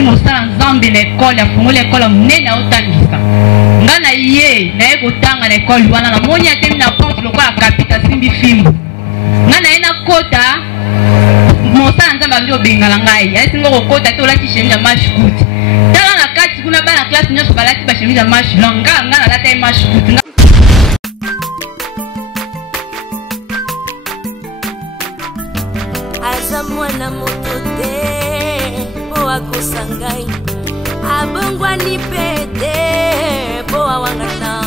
moni mosala nzambe na ekole afungoli ekole monene aotangisa nga na ye naye kotanga na ekole wana namoni atemi na porte lokola kapita simbi fimbo nga naye nakota mosala nzambe abandi obengala ngai ayesinga kokota te olati chemise ya mash kuti tala na kati kuna bana classe nyonso balati bachemise ya mash long nga nalata ye mash kuti. Aza mwana moto te po akosangai abongwani pete po awangana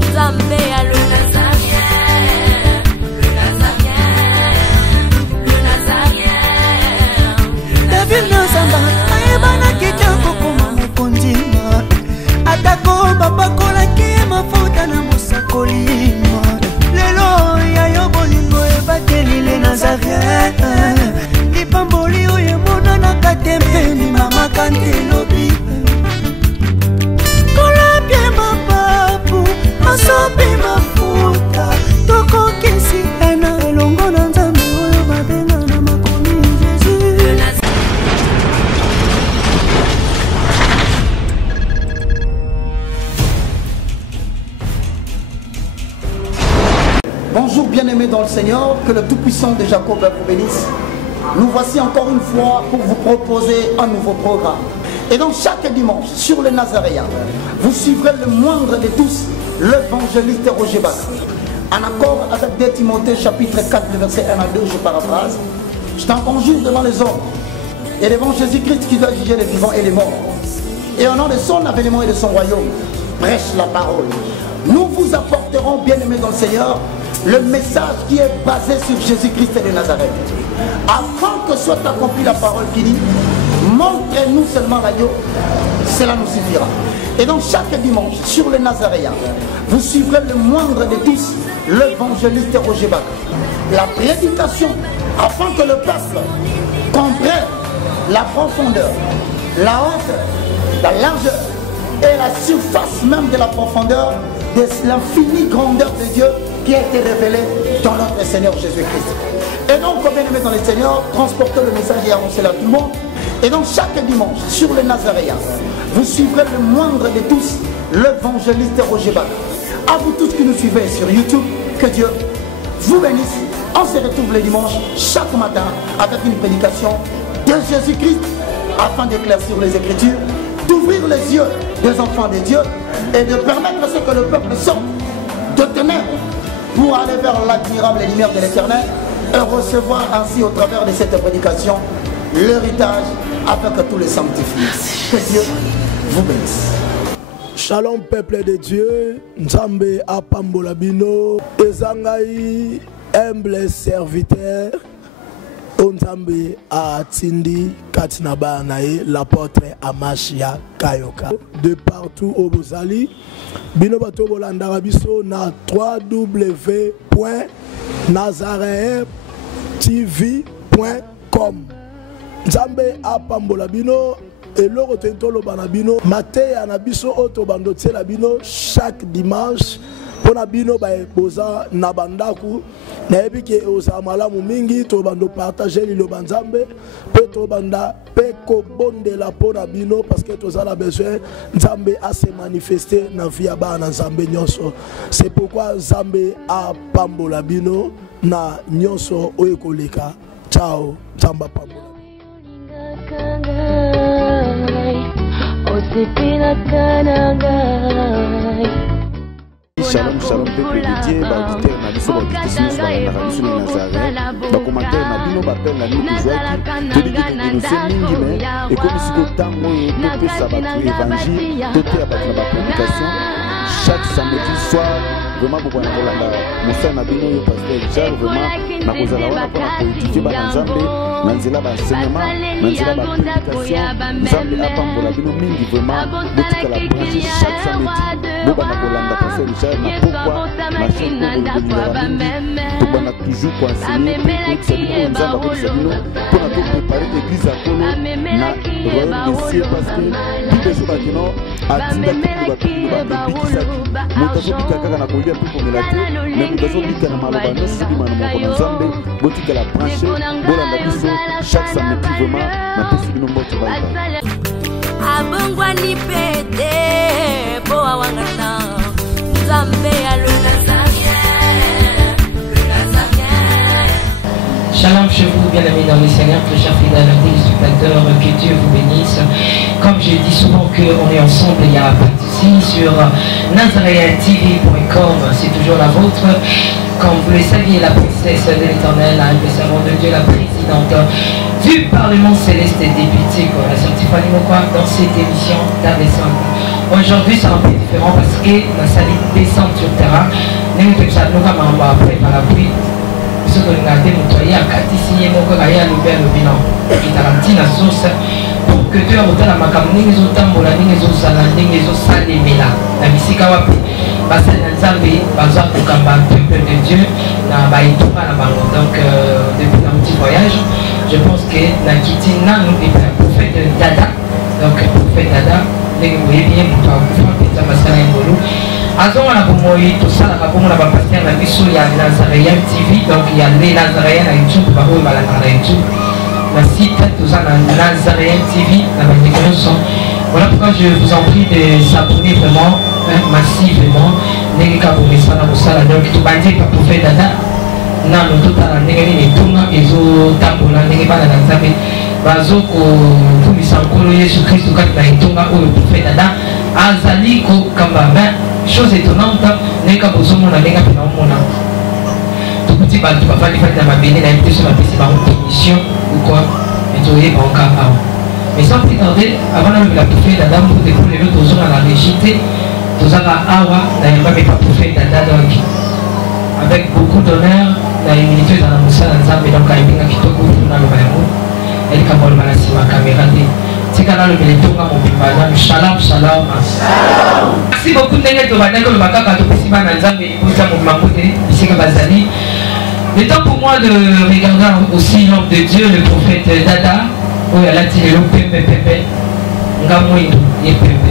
nzambe ya le Nazarien, le Nazarien, le Nazarien. David Nazamba ayebana kitoko koma mokondima atako babakolaki mafuta na mosakolima lelo ya yo bolingo ebateli le Nazarien lipamboli oyo emonana katempeni mama kantelobi kolapie mapapu masopi mafuta tokokisi ena elongo na nzambe oyo babenga na makomi Jésus. Bonjour bien-aimés dans le Seigneur, que le Tout-Puissant de Jacob vous bénisse. Nous voici encore une fois pour vous proposer un nouveau programme. Et donc chaque dimanche, sur le Nazaréen, vous suivrez le moindre de tous, l'évangéliste Roger Bach. En accord avec 2 Timothée chapitre 4, le verset 1 à 2, je paraphrase. Je t'en conjure devant les hommes et devant Jésus-Christ qui doit juger les vivants et les morts. Et au nom de son avènement et de son royaume, prêche la parole. Nous vous apporterons, bien-aimés dans le Seigneur, le message qui est basé sur Jésus-Christ de Nazareth. Afin que soit accomplie la parole qui dit, montrez-nous seulement l'agneau, cela nous suffira. Et donc chaque dimanche, sur le Nazaréen, vous suivrez le moindre de tous, l'évangéliste Roger Bach. La prédication, afin que le peuple comprenne la profondeur, la hauteur, la largeur et la surface même de la profondeur de l'infinie grandeur de Dieu qui a été révélé dans notre Seigneur Jésus-Christ. Et donc, bien aimé dans le Seigneur, transportez le message et annoncez-le à tout le monde. Et donc, chaque dimanche, sur le Nazaréen, vous suivrez le moindre de tous, l'évangéliste Roger Bach. À vous tous qui nous suivez sur YouTube, que Dieu vous bénisse. On se retrouve le dimanche, chaque matin, avec une prédication de Jésus-Christ, afin d'éclaircir les Écritures, d'ouvrir les yeux des enfants de Dieu et de permettre à ce que le peuple sorte de ténèbres pour aller vers l'admirable lumière de l'Éternel et recevoir ainsi au travers de cette prédication l'héritage avec tous les sanctifiés. Que Dieu vous bénisse. Shalom peuple de Dieu, Nzambe apambola bino, ezangai humble serviteur, Nzambe atindi katinaba nae l'apôtre Amashia Kayoka. De partout au Bozali, bino bato bolanda biso na www.nazareentv.com. Nzambe apambola bino. Et l'autre tentolo banabino maté anabiso auto bandote la bino chaque dimanche pour nabino ba poza na bandaku na ebike oza malamu mingi to bando partager lilo banzambe pe to banda pe ko bonde la pona bino parce que to a besoin nzambe a se manifester na via bana nzambe nyonso. C'est pourquoi nzambe a pambola bino na nyonso oyekoleka. Ciao, nzamba pambola. Shalom, shalom, peuple de Dieu, auditeur na biso bauditrice balandaka biso na Nazareth, bakomantere na bino bapenga nini tozwaki tolingi todenonse mingi me ekomi siko ntango oyo topesa bato évangile toteya bato na baprédication chaque samedi soir. Vraiment bokona kolanda mosala na bino oyo pasteur Richard, vraiment nakozala wana mpona koédifie bana nzambe na nzela baenseignement na nzela baprédication. Nzambe apambola bino mingi, vraiment botikala branche chaque samedi bobanda kolanda pasteur Richard na pourquoi na chaîne kolobelingaka mingi tobanda toujours koenseigner kokisa bino oyo nzambe akokisa bino mpona topréparer église ya kolo na royaume de ciel, parce que bible ezobaki no atindaki bino bato ebikisaki moto azobika kaka na kolia mpe komela te, me moto azobika na maloba nyonso bima na moko na nzambe. Botikala branche bolanda biso chaque samedi vraiment mapesi bino mbote bye. Abongwani pete boa wangata Nzambe ya le Nazarien. Shalom chez vous, bien amis dans le Seigneur, très chers fidèles téléspectateurs, que Dieu vous bénisse. Comme je dis souvent qu'on est ensemble, il y a pas de souci sur nazareentv.com, c'est toujours la vôtre. Comme vous le saviez, la princesse de l'Éternel, la servante de Dieu, la présidente du Parlement céleste et députée, la sortie Fanny Mokwa dans cette émission d'Adescendre. Aujourd'hui, c'est un peu différent parce que la salle descend sur terrain. Nous avons après par la pluie. Nous avons nettoyé à 4 signes, nous avons le bilan. Et Tarantina sauce pour que Dieu ait la macamine, les autres tambourines, les autres salandines, les autres salés, mais là, la misika wapi. Donc depuis un petit voyage, je pense que Nakitina nous est un prophète Dada. Donc prophète Dada, vous voyez bien, vous tout ça, la pasteur la mission, il y a Nazaréen TV, donc il y a les Nazaréens à YouTube, par où il va la YouTube. Le site, tout ça, Nazaréen TV, la déclaration. Voilà pourquoi je vous en prie de s'abonner vraiment massivement. Nengeka bomesana musala donc tubanje pa prophète Dada na lotota ndenge ni tunga ezo tambola ndenge bana na nzambe bazo ko kumisa nkolo Yesu Kristo kati na itunga oyo prophète Dada azali ko kamba chose étonnante nengeka bozomo na ndenge pena omona tukuti bantu bafali fali na mabene na mpeso mapesi ba mission ou quoi etoye ba okapa mais sans plus tarder avant la prophète Dada pour découvrir l'autre zone à la régité. Nous avons Awa, pas prophète Dada donc avec beaucoup d'honneur, la humilité dans la moussa dans Zambé donc à Ibinga Kitoko dans le Bayamou, elle Kabol Malasi ma caméra de c'est quand le Bélétonga mon pimana, shalom shalom. Merci beaucoup d'aider de Badako le Bakaka de Pessiba dans Zambé pour ça mon mamoudé ici que Bazali. Le temps pour moi de regarder aussi l'homme de Dieu, le prophète Dada, où elle a tiré le Pépé, Ngamouindou, Yépépé.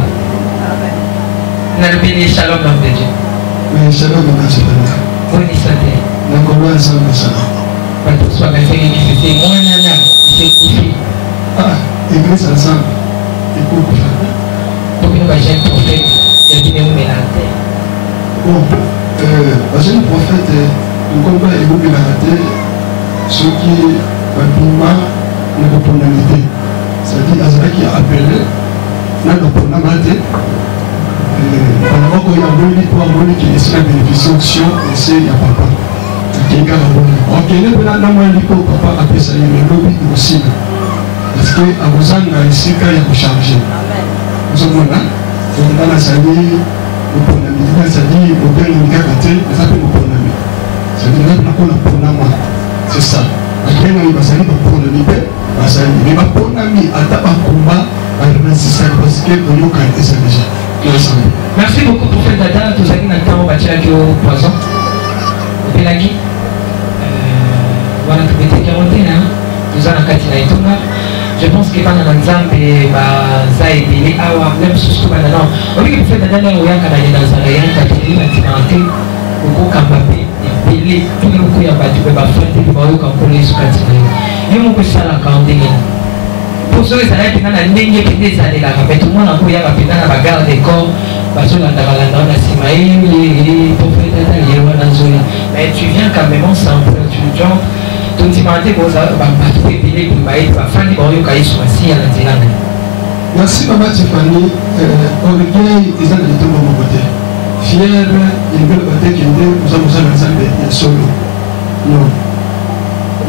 Nalubini shalom l'homme de Dieu. Oui, shalom l'homme de Dieu. Bonne santé. Nakolo ensemble shalom. Pas tout soit fait qui c'était moi nana, c'est qui. Ah, église ensemble. Écoute. Donc nous va jeune prophète, il dit nous mélanger. Bon, jeune prophète, nous combat et vous mélanger ceux qui bâtiment ne répondent c'est-à-dire Azra qui a appelé n'a pas de pendant qu'il y a un peu pour un qui est la bénédiction et c'est il y a papa qui est garde ok ne peut pas n'avoir dit que papa a fait ça il est lobby possible parce que à vous en a ici quand il y a chargé nous sommes là donc dans la salle le problème il ça dit au père il y a gâté ça peut le problème c'est dire là pour la problème c'est ça après il va salir pour problème va salir mais pas pour ami à tabac combat à c'est ça parce que on y a ça déjà. Merci beaucoup prophète Dada, tous amis maintenant bâtir au poison. Pelagi, voilà que mettez 41, nous allons Katina et Tonga. Je pense que pendant l'ensemble, Zaïd et Awa, même surtout maintenant, on dit que le prophète Dada est au Yann dans un rayon, Katini, Matinante, au Kambapé, et Pélé, tout le monde qui a battu, va faire des barreaux quand on est sous Katina. Il y a beaucoup de ça là quand on dit. Pour ceux qui ont été ndenge des années là, mais tout le monde a pu y avoir dans la garde des corps, parce que dans la Simaï, les prophètes mais tu viens quand même ensemble, tu genre, ton dimanche, vous avez pas tout épilé pour maïs, pour faire des barreaux qui sont assis à la Zélande. Merci maman Tiffany, orgueil, ils ont été de mon côté. Fier, il veut le côté qui est nous avons ensemble, il y a solo. Non.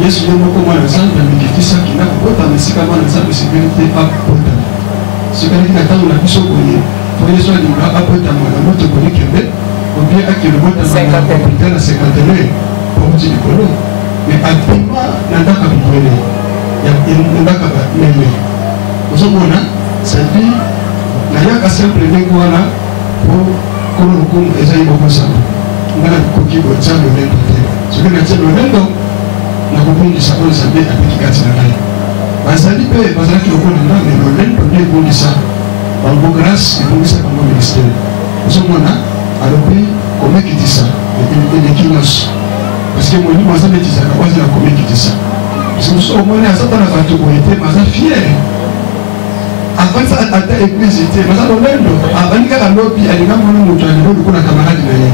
Yesu ndio mko mwana zangu na mikifisa kinako kota mesika mwana zangu sécurité apota sécurité na tango na biso koye pour Yesu ali mwa apota mwana moto ko likembe obie akile mota mwana hôpital na 59 pour petit likolo mais apima na ndaka bibele ya ndaka ba mele ozomona ça dit na yaka simple ndeko wana pour kono kono ezali boko sana ngana koki ko tsalo lendo te ce que na tsalo lendo na kubundisa oyo Nzambe apeki kati na ngai bazali mpe bazalaki lokola nga me lolendo nde ebundisa bango grâce ebundisa bango ministère ozomona alobi komekitisa eleki nyonso parce que molimo aza metisaka oazala komekitisa parce que au moins à certains bateaux ont été mais fiers avant ça à ta église était mais ça non avant il y a lobby il y a mon nom de le coup na camarade na ye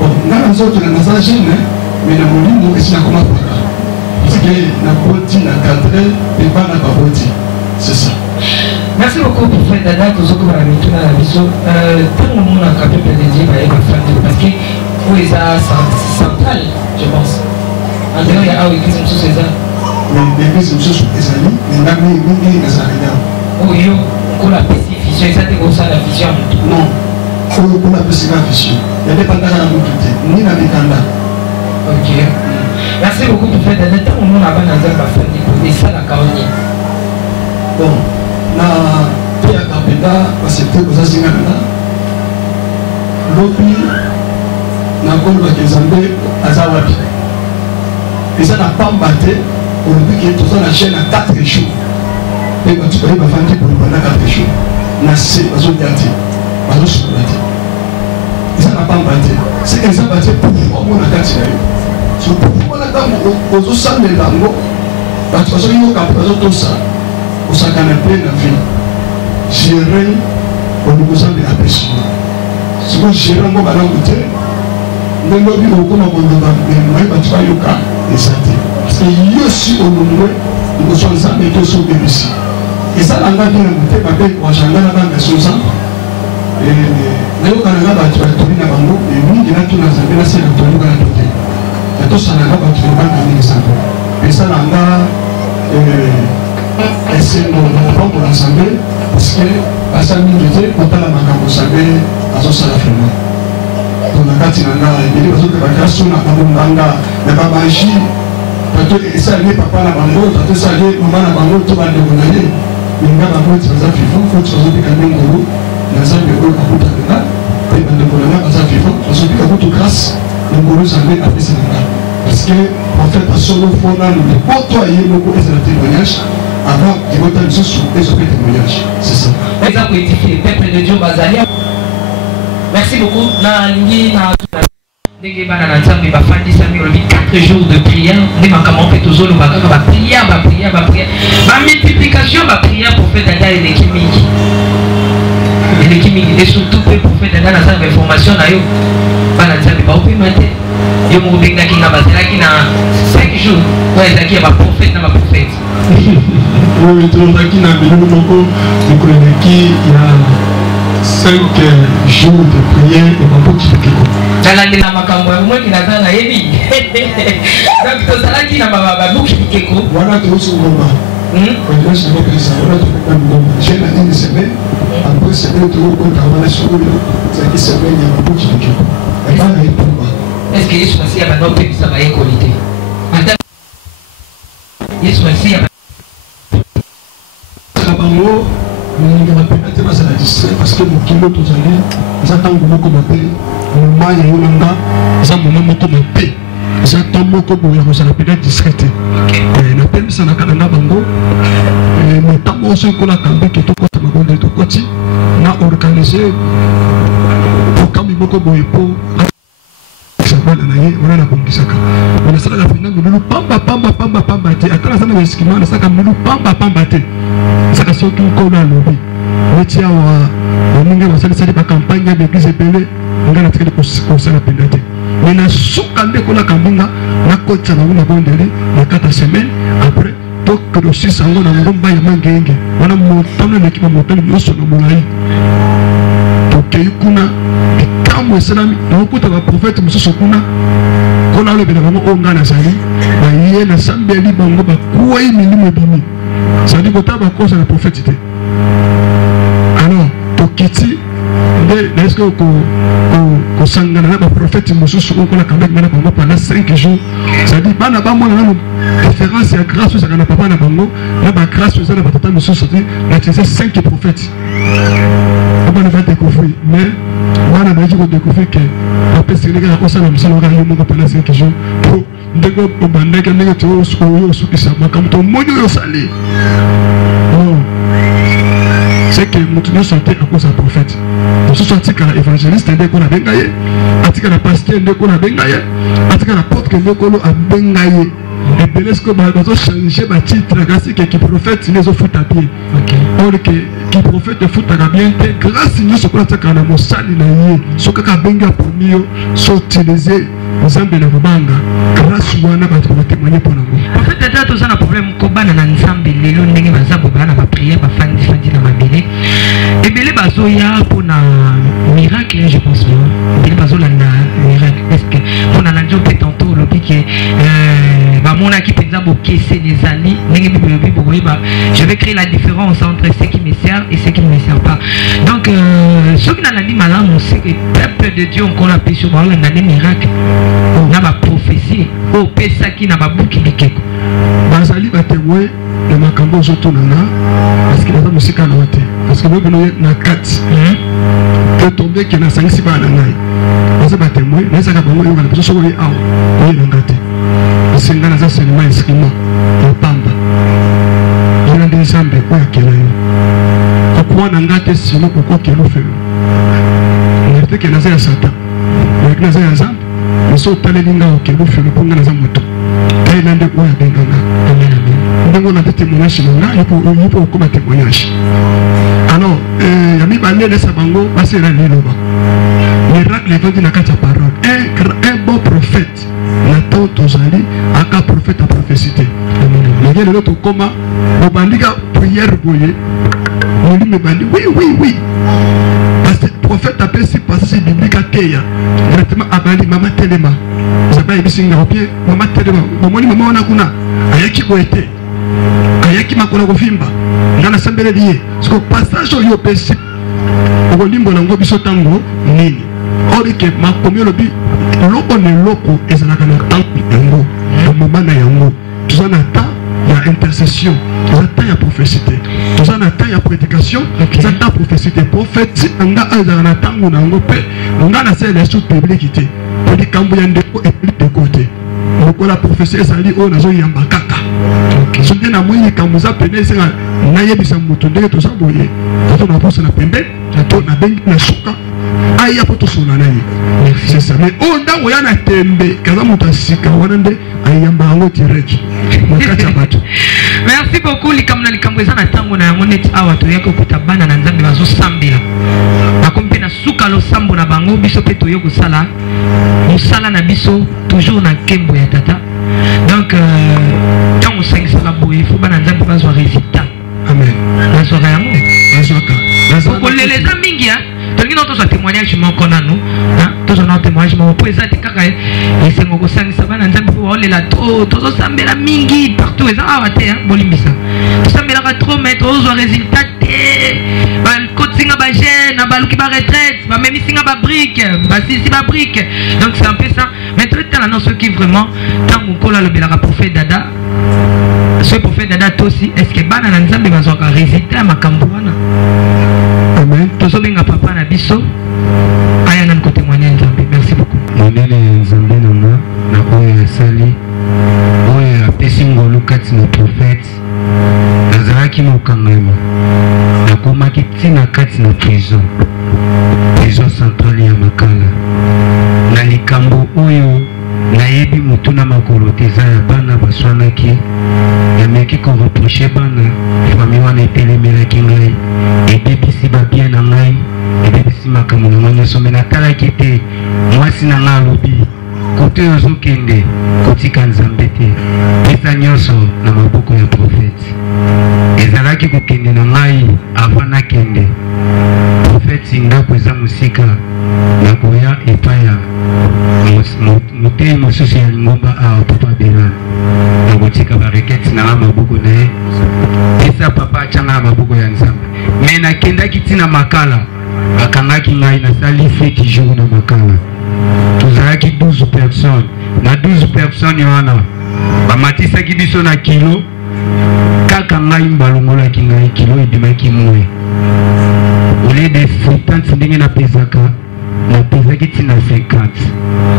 bon na nzoto na ça jeune mais na molimo et ça comment parce que na boti na cadre et pas na boti c'est ça. Merci beaucoup pour faire dada tous ceux qui ont mis tout dans la vision tout le monde a capable de dire parce que où est ça central je pense en dehors il y a l'église de César mais l'église de César mais là il y a ça oh yo qu'on a vision ça c'est comme ça la vision non qu'on a plus la vision il y a des pantalons à monter ni la bikanda. Ok merci beaucoup pour faire dada tout le monde a pas dans la famille et ça la caronie bon na pia kapenda accepter ko zasinga na lobi na kolba kezambe azawapi eza na pamba te olobi ke toza na chaîne à 4 jours et batu baye bafandi pour pendant 4 jours na se bazolia te bazosokola te eza na pamba te c'est que eza bate pouvoir mona kati na yo so pouvoir na ntango ozosalela yango bato bazoki yokampe bazotosa osakana mpe na vie gérer olukuzambe apesi siko gérer yango malamu te ndenge obi okoma koloba mai bato bayoka eza te parce que yo si olongwe liboso ya nzambe te oso obebisi ezalanga te na motema mpe wajanga na bambeso nzambe nayokananga bato batoli na bango mingi natuna nzambe nasi na toluka na to te yatosalanga bato ebanga mingi nzambe esalanga esengo bango na nzambe parce que basala mingi te kotala makambo nzambe azosala vraiment na kati na nga ebele bazokebaka sona bangonganga na babangi bato esali papa na bango bato esali mama na bango to bandeko na ye minga bango eti baza vivant foti bazobika nde ngolu na nzambe oyo akutaka mpe bandeko na nga baza vivant bazobika kutu grâce na ngolu nzambe apesi na nga parce que prophète asolo fona no lipoto aye moko ezala témoignage avant libota lisusu ezope témoignage c'est ça eza koédifier peuple de Dieu bazali. Merci beaucoup. Ndenge bana na nzambe bafandisa milobi 4 jours de prière nde makambo mpe tozoloba kaka baprière bamultiplication baprière pour faire dada eleki mingi et surtout mpe pour faire dada na nzambe information na yo bana nzambe baopema te yo moko bengaki nga bazelaki na 5 jours oyo ezalaki ya baprofete na baprofete oyo tozalaki na biloko moko ekoleleki ya 5 jours de prière et pas beaucoup de kiko. Dans la makambo ya mwe kinaza na yebi. Donc tozalaki na baba buki kiko. Wana tozo ngomba. Kwa hiyo sio pesa, wana tupeka ngomba. Jana nini semaine, après semaine tu vas travailler sur le ça qui semaine ya buki kiko. Et pas na ipomba. Est-ce que Yesu Masihi abanope bisa ba ekolite? Ata Yesu Masihi abango mingi bapena te bazala distrait parce que mokilo tozali eza ntango moko mabe moma ya yo nanga eza moma moko mabe eza ntan moko boya kozala pena distrait te napebisanaka nanga bango motango oso ekolaka mbeke tokota makonde tokoti na organise programme moko boye po bana na ye wana nakobongisaka nasalaka mpena milulu pamba te ata naza na baeskima nasalaka milulu pamba te ezaka soki nkolo alobi oti awa baninga basalisali bakampagne ya baeglise ebele nga natikali kosala mpenda te me nasuka nde kolaka mbinga nakotisa bango na bondeli na 4 semaine après tokelosisa yango na ngomba ya mangenge wana motano eleki bamotano nyonso na molai tokei kuna ekambo esalami nakokuta baprofete mosusu kuna kona olobela bango oyo nga nazali baye nasambeli bango bakwai milimo ebimi sadi kota bakosa na profete te alors tokiti nde naeske kosangana na baprofete mosusu oyo kolaka mbeki na bango pendant 5 jours sadi bana bamona nano référence ya grâce oyo ezalaka na papa na bango na bagrâce oyo eza na batata mosusu te nautilisé 5 prophètes abana badécouvrir mais wana naiki kodécouvrir ke apeseleka na kosala mosala kaka yo moko pendant 5 jours po ndenge obandaki ndenge oyo osukisa makambo tomoni oyo osali c'est que moto nyonso te akoza prophète mosusu atikala évangéliste nde kolo abenga ye atikala pasteur nde kolo abenga ye atikala apôtre nde kolo abenga ye Et puis est-ce que bazo changer ba titre grâce que qui prophète les foot à pied. Or que qui prophète foot à bien grâce nous ce qu'on a kana mosali na yé so kaka benga pomio so utiliser nzambe na kubanga grâce wana ba témoigner pour nango. En fait tata to ça na problème ko bana na nzambe lelo ndenge bazabo bana ba prière ba fandi na mabele. Et belé bazo ya pour na miracle je pense bien. Belé bazo la na miracle est-ce que on a l'anjo peut tantôt le piqué mona qui pensa boké c'est les années je vais créer la différence entre ce qui me sert et ce qui ne me sert pas. Donc ceux qui n'ont dit malin on sait que le peuple de Dieu encore la paix sur moi on a des miracles on a ma prophétie au pesa qui n'a pas bouki bikeko bazali ba témoin de makambo zoto nana parce que la musique a noté parce que nous na 4 que tomber que na sangisi ba na ngai bazali ba témoin mais ça ka bango yo na so ko awo ko ngate singa na zase ni instrument opamba ina ndi nzambe kwa kela yo kwa na ngate sino ko kelo felo ngate ke na za satan na za nzambe so talelinga o kelo felo ko ngana za moto ina ndi kwa benganga ndingo na témoignage nga yipo ko ma témoignage alors yami bandele sabango basera liloba miracle est na kata parole un bon prophète Nathan Tozali aka prophète à prophécité. Mais il y a l'autre comment au bandiga prière boye. On dit me bandi oui. Parce que prophète a passé passé biblique à Keya. Directement à bandi mama telema. Ça pas ebisinga au pied mama telema. Maman on a kuna ayaki boete. Ayaki makona kofimba. Ngana sambele lié. Ce que passage yo pesi. Au limbo na ngo biso tango nini. Orike makomi lobi loko ne loko ezalaka na tango yango au moment na yango tout na temps ya intercession tout na temps ya prophétie tout na temps ya prédication tout na temps prophétie prophète anga azala na tango na yango pe nga na c'est les sous publics té pour di kambo ya ndeko et plus de côté loko la prophétie ezali o nazo yamba kaka soki na mwini kambo za pene senga na yebisa mutu ndenge to saboye to na posa na pembe to na bengi na suka aya poto sona nayi c'est ça mais on ndango ya na tembe kaza mutu asika wana nde ayamba ngo direct makata bato. Merci beaucoup likamna likambo eza na tango na yango neti awa to yako kutabana na nzambe bazo sambela bakompe na suka lo sambo na bango biso pe to yoko sala musala na biso toujours na kembo ya tata donc tango sengisa la boye faut bana nzambe bazwa résultat. Amen. Bazwa yango bazwa ko lele za mingi ya donc nous avons témoignage mon nous tous on a témoignage mon présent kaka et c'est mon sang ça va nzambe pour aller là tous sambela mingi partout ça ah wate bolimbisa sambela trop mettre aux résultats bal coaching ba jeune na baluki ba retraite ba même singa ba brique ba sisi ba brique donc c'est un peu ça mais tout temps là non ceux qui vraiment tant mon kola le belaka prophète dada ce prophète dada aussi est-ce que bana na nzambe bazwa résultat makambo wana. Amen. Tozobenga papa na biso aya nan ko témoigner nzambe. Merci beaucoup. Monene nzambe nanga na oyo asali oyo apesi ngolu kati na prophète nazalaki mokangama nakomaki ntina kati na prison centrale ya Makala na likambo oyo nayebi mutu na makolo te eza ya bana baswanaki yameki koreproche bana fami wana etelemelaki ngai ebebisi babien na ngai ebebisi makambo na ngai nyonso me natalaki te mwasi na ngai alobi kote oyo ozokende kotika nzambe te pesa nyonso na maboko ya profete ezalaki kokende na ngai avant nakende profete ndako eza mosika nakoya epai ya motei mosusu ya lingomba awa papa Belan nakotika barekete na ngai maboko na ye pesa papa atyanga na maboko ya nzambe me nakendaki ntina Makala bakangaki ngai nasali 7 jours na Makala tozalaki 12 personnes na 12 personnes wana bamatisaki biso na kilo kaka ngai balongolaki ngai kilo ebimaki mwe ole de 70 ndenge napesaka napesaki ntina 50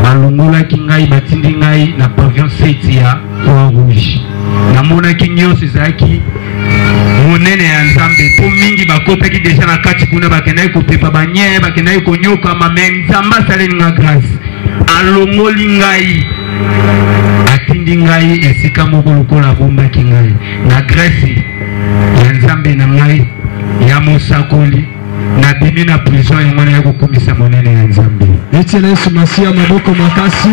balongolaki ngai batindi ngai na pavillon 7 ya Croix Rouge namonaki nyonso ezalaki monene ya nzambe po mingi bakotaki deja na kati kuna bakendaki kopepa banye bakendaki konyokama me nzambe asaleli nga grâce alongoli ngai atindi atondi ngai esika moko lokola abombaki ngai na grâce ya nzambe na ngai ya mosakoli nabimi na prison yango na kokomisa monene ya nzambe. Etienne Yesu Masia maboko makasi.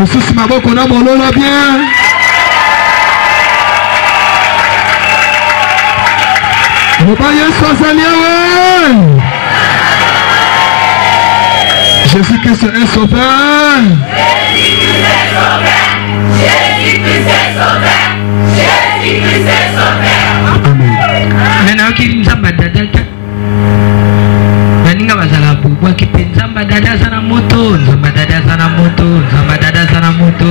Mosusu maboko na bololo bien. Moba Yesu azali awe. Jésus-Christ est sauveur. Jésus-Christ est sauveur. Jésus-Christ est sauveur. Jésus-Christ est sauveur. Amen. Maintenant qui nzamba dada naninga bazala bubwa kipenzamba dada sana moto nzamba dada sana moto nzamba dada sana moto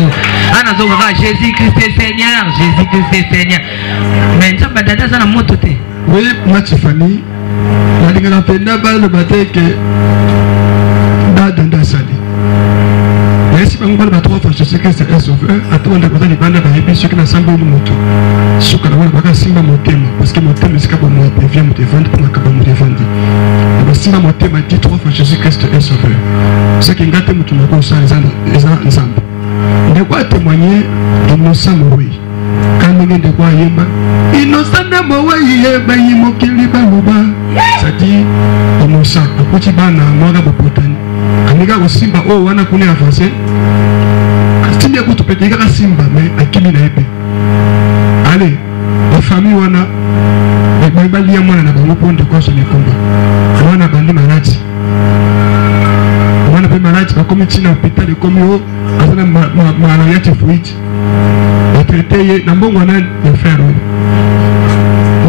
ana zoka Jésus-Christ est Seigneur, Jésus-Christ est Seigneur. Mais nzamba dada sana moto te. Oui, moi Tiffany, naninga na penda ba le bateke dada sali. Si on parle de trois fois, Jésus-Christ est sauveur, à tout le monde est banda ba yebi ceux qui n'assemblent le moto. Ceux qui n'ont pas simba motema parce que motema c'est comme moi prévient me défendre pour que me défendre. Mais simba motema dit trois fois Jésus-Christ est sauveur. Ce qui ngate mutu na ko sa les ensemble. De quoi témoigner innocent moui. Quand on de quoi yeba innocent na moui yeba yimokili baluba. Ça dit innocent. Akuti bana moga bopotani. Amiga simba oh wana kune avancer. Simba kutu pete kaka simba mais akimi na ebe. Allez, la famille wana ba liya mwana na bango ponde kwa so nekomba. Wana bandi maladi. Wana pe maladi ba komiti na hôpital komi o azana ma yati fuiti. O traité na mbongo na faire.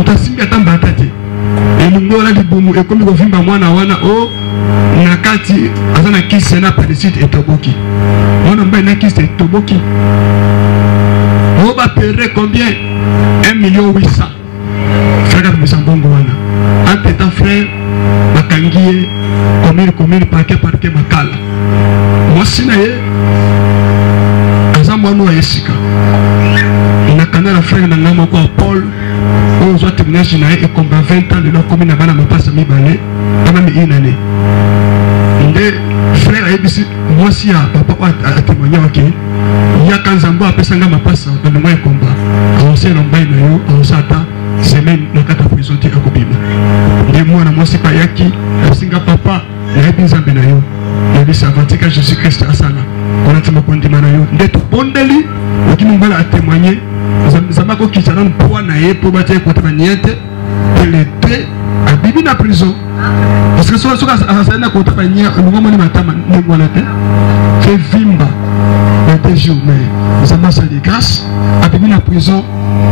Utasimba tamba tati. Elungo na libumu ekomi ko vimba mwana wana o nakati azana kisi na parasite etoboki. Mwana mba na kisi etoboki. On va payer combien? 1,8 million. Frère de Sambongo wana. Entre temps frère bakangiye combien parquet makala. Moi sinaye azamwano wa Yesika. Na kanala frère na ngama kwa Paul. On doit terminer na et combat 20 ans de la commune bana mapasa mibale. Kama mi inane. Inde frère ayebisi moi si ya papa a témoigner OK. Il y a quand Zambo a fait un mapasa dans le moyen combat. On sait l'ombaï na yo, on s'attend semaine na kata prison ti akobima. Des mois na moi c'est pas yaki, singa papa na ebi Zambe na yo. Ya bi savatika Jésus-Christ asala. On a tellement kondi na yo. Ndeto bondeli, okimungala a témoigner. Zamba ko kisana mpoa na ye po batie ko tabaniete. Il était à bibi na prison. Parce que soka asana ko tabania, ngoma ni matama ni mwana te. Fait vimba. Mais ça m'a sali grâce à venir en prison.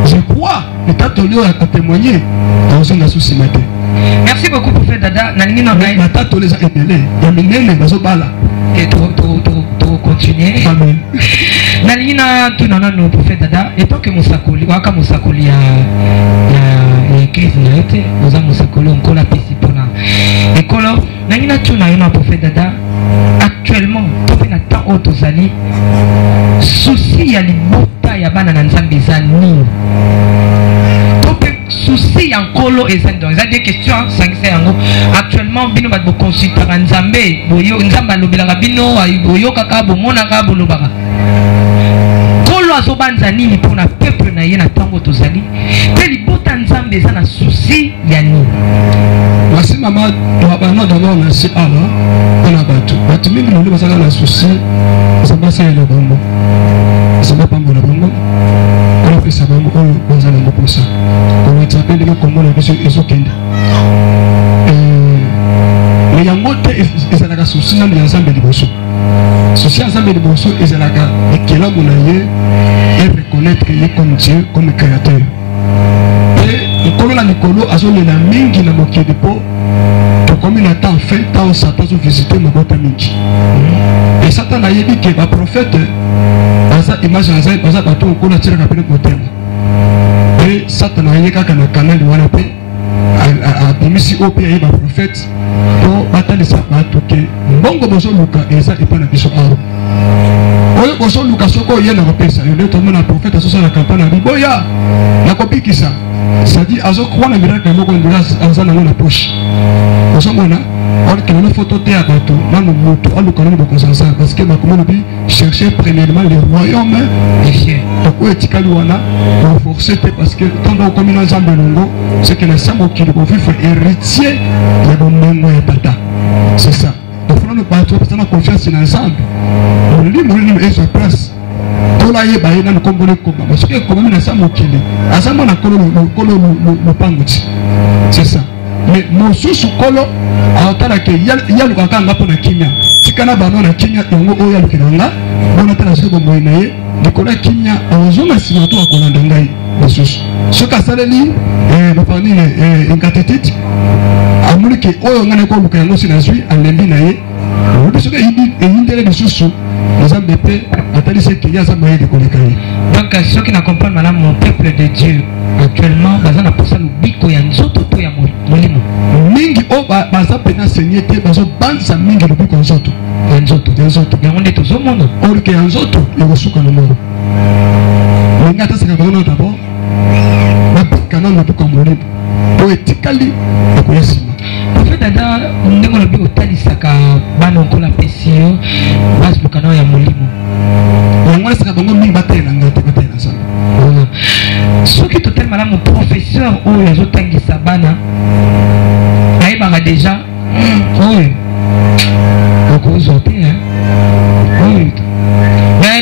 Je crois que tu as témoigné dans un souci matin. Merci beaucoup pour faire Dada. La tête les a aidés. Il y a mis les bala. Et tu continuer. Amen. Nalina tu n'en as non pour faire Dada. Et tant que Moussakoli, waka Moussakoli ya église na yote, nous avons Moussakoli on colle à Pissipona. Et colo, nalina tu n'as rien pour faire Dada. Actuellement, tu as tant autosali. Souci ya libota ya bana na nzambe zani. Souci ya nkolo ezando. Il y a des questions, actuellement bino ba consulter nzambe, boyo nzamba lobela bino boyo kaka bomona ka bolobaka. Kolo azobanza nini pona peuple na ye na tango tozali. Pe libota nzambe za na souci ya nini. Merci maman, doit pas d'abord merci Allah. On a battu. Battu mingi nous basaka na souci. Ça passe le bongo. Ça va pas mon bongo. On fait ça bongo on bazala mo posa. On va taper les comme on a besoin ezokenda. Mais ya mote ezalaka souci na ensemble de bosso. Souci ensemble de bosso ezalaka ekela monaye et reconnaître qu'il est comme Dieu comme créateur. Et comme la Nicolo a zoné la mingi na mokede po comme il attend fait tant Satan a visité ma boîte mingi. Et Satan a dit que le prophète a image en zèle, a bateau au la tire rappelé côté. Et Satan a dit qu'à un canal de Wanape a mis si au pays le prophète pour batailler sa bateau que bongo bozo luka et ça est pas la biso aro. oyo kozoluka soki oye na kopesa yo nde tomona prophète azosala campagne na biboya nakobikisa c'est-à-dire azokroa na miracle moko ndela aza nango na poche ozomona orkele na photo te ya bato nano moto aluka nano bakonsansa parce que bakomona bi chercher premièrement le royaume des cieux toko etikali wana renforcer te parce que tando okomi na nzambe elongo c'est que na sa mokili kovivre héritier ya bomengo ya tata c'est ça ofuna bato bapesa na confiance na nzambe molimo ezwa place tola yeba ye nano kombo lekoma parce que ekomami na sa mokili aza mwana kolo lopango ti c'est ça mais mosusu kolo aotalaka yalukaka nga mpo na kimia tikana bano na kimia yango oyo yalukela nga bona tala soki bomoi na ye likolo ya kimia ozonga nsima to akolanda ngai mosusu soki asaleli baparnile incatetite amonike oyo ngai nakoluka yango si nazwi alembi na ye oyebi soki eyindele lisusu nzambe mpe atalisi eke ye aza mayele koleka ye. Donc soki na comprendre malamu mon peuple de Dieu actuellement baza na posa lobiko ya nzoto to ya molimo mingi oyo baza mpe na senye te bazobanza mingi lobiko ya nzoto yango nde tozomona olike ya nzoto ekosuka na moko lingi atasaka bango d'abord babika na lobiko ya molimo po etikali ekoya nsima prophète ada ndenge lobi otalisaka bana okola pesi yo baziluka nao ya molimo yango nasaka bango mingi batayela ngai te batayela nzambe soki totali malamu professeur oyo azotangisa bana ayebaka deja oyo okozwa te oyo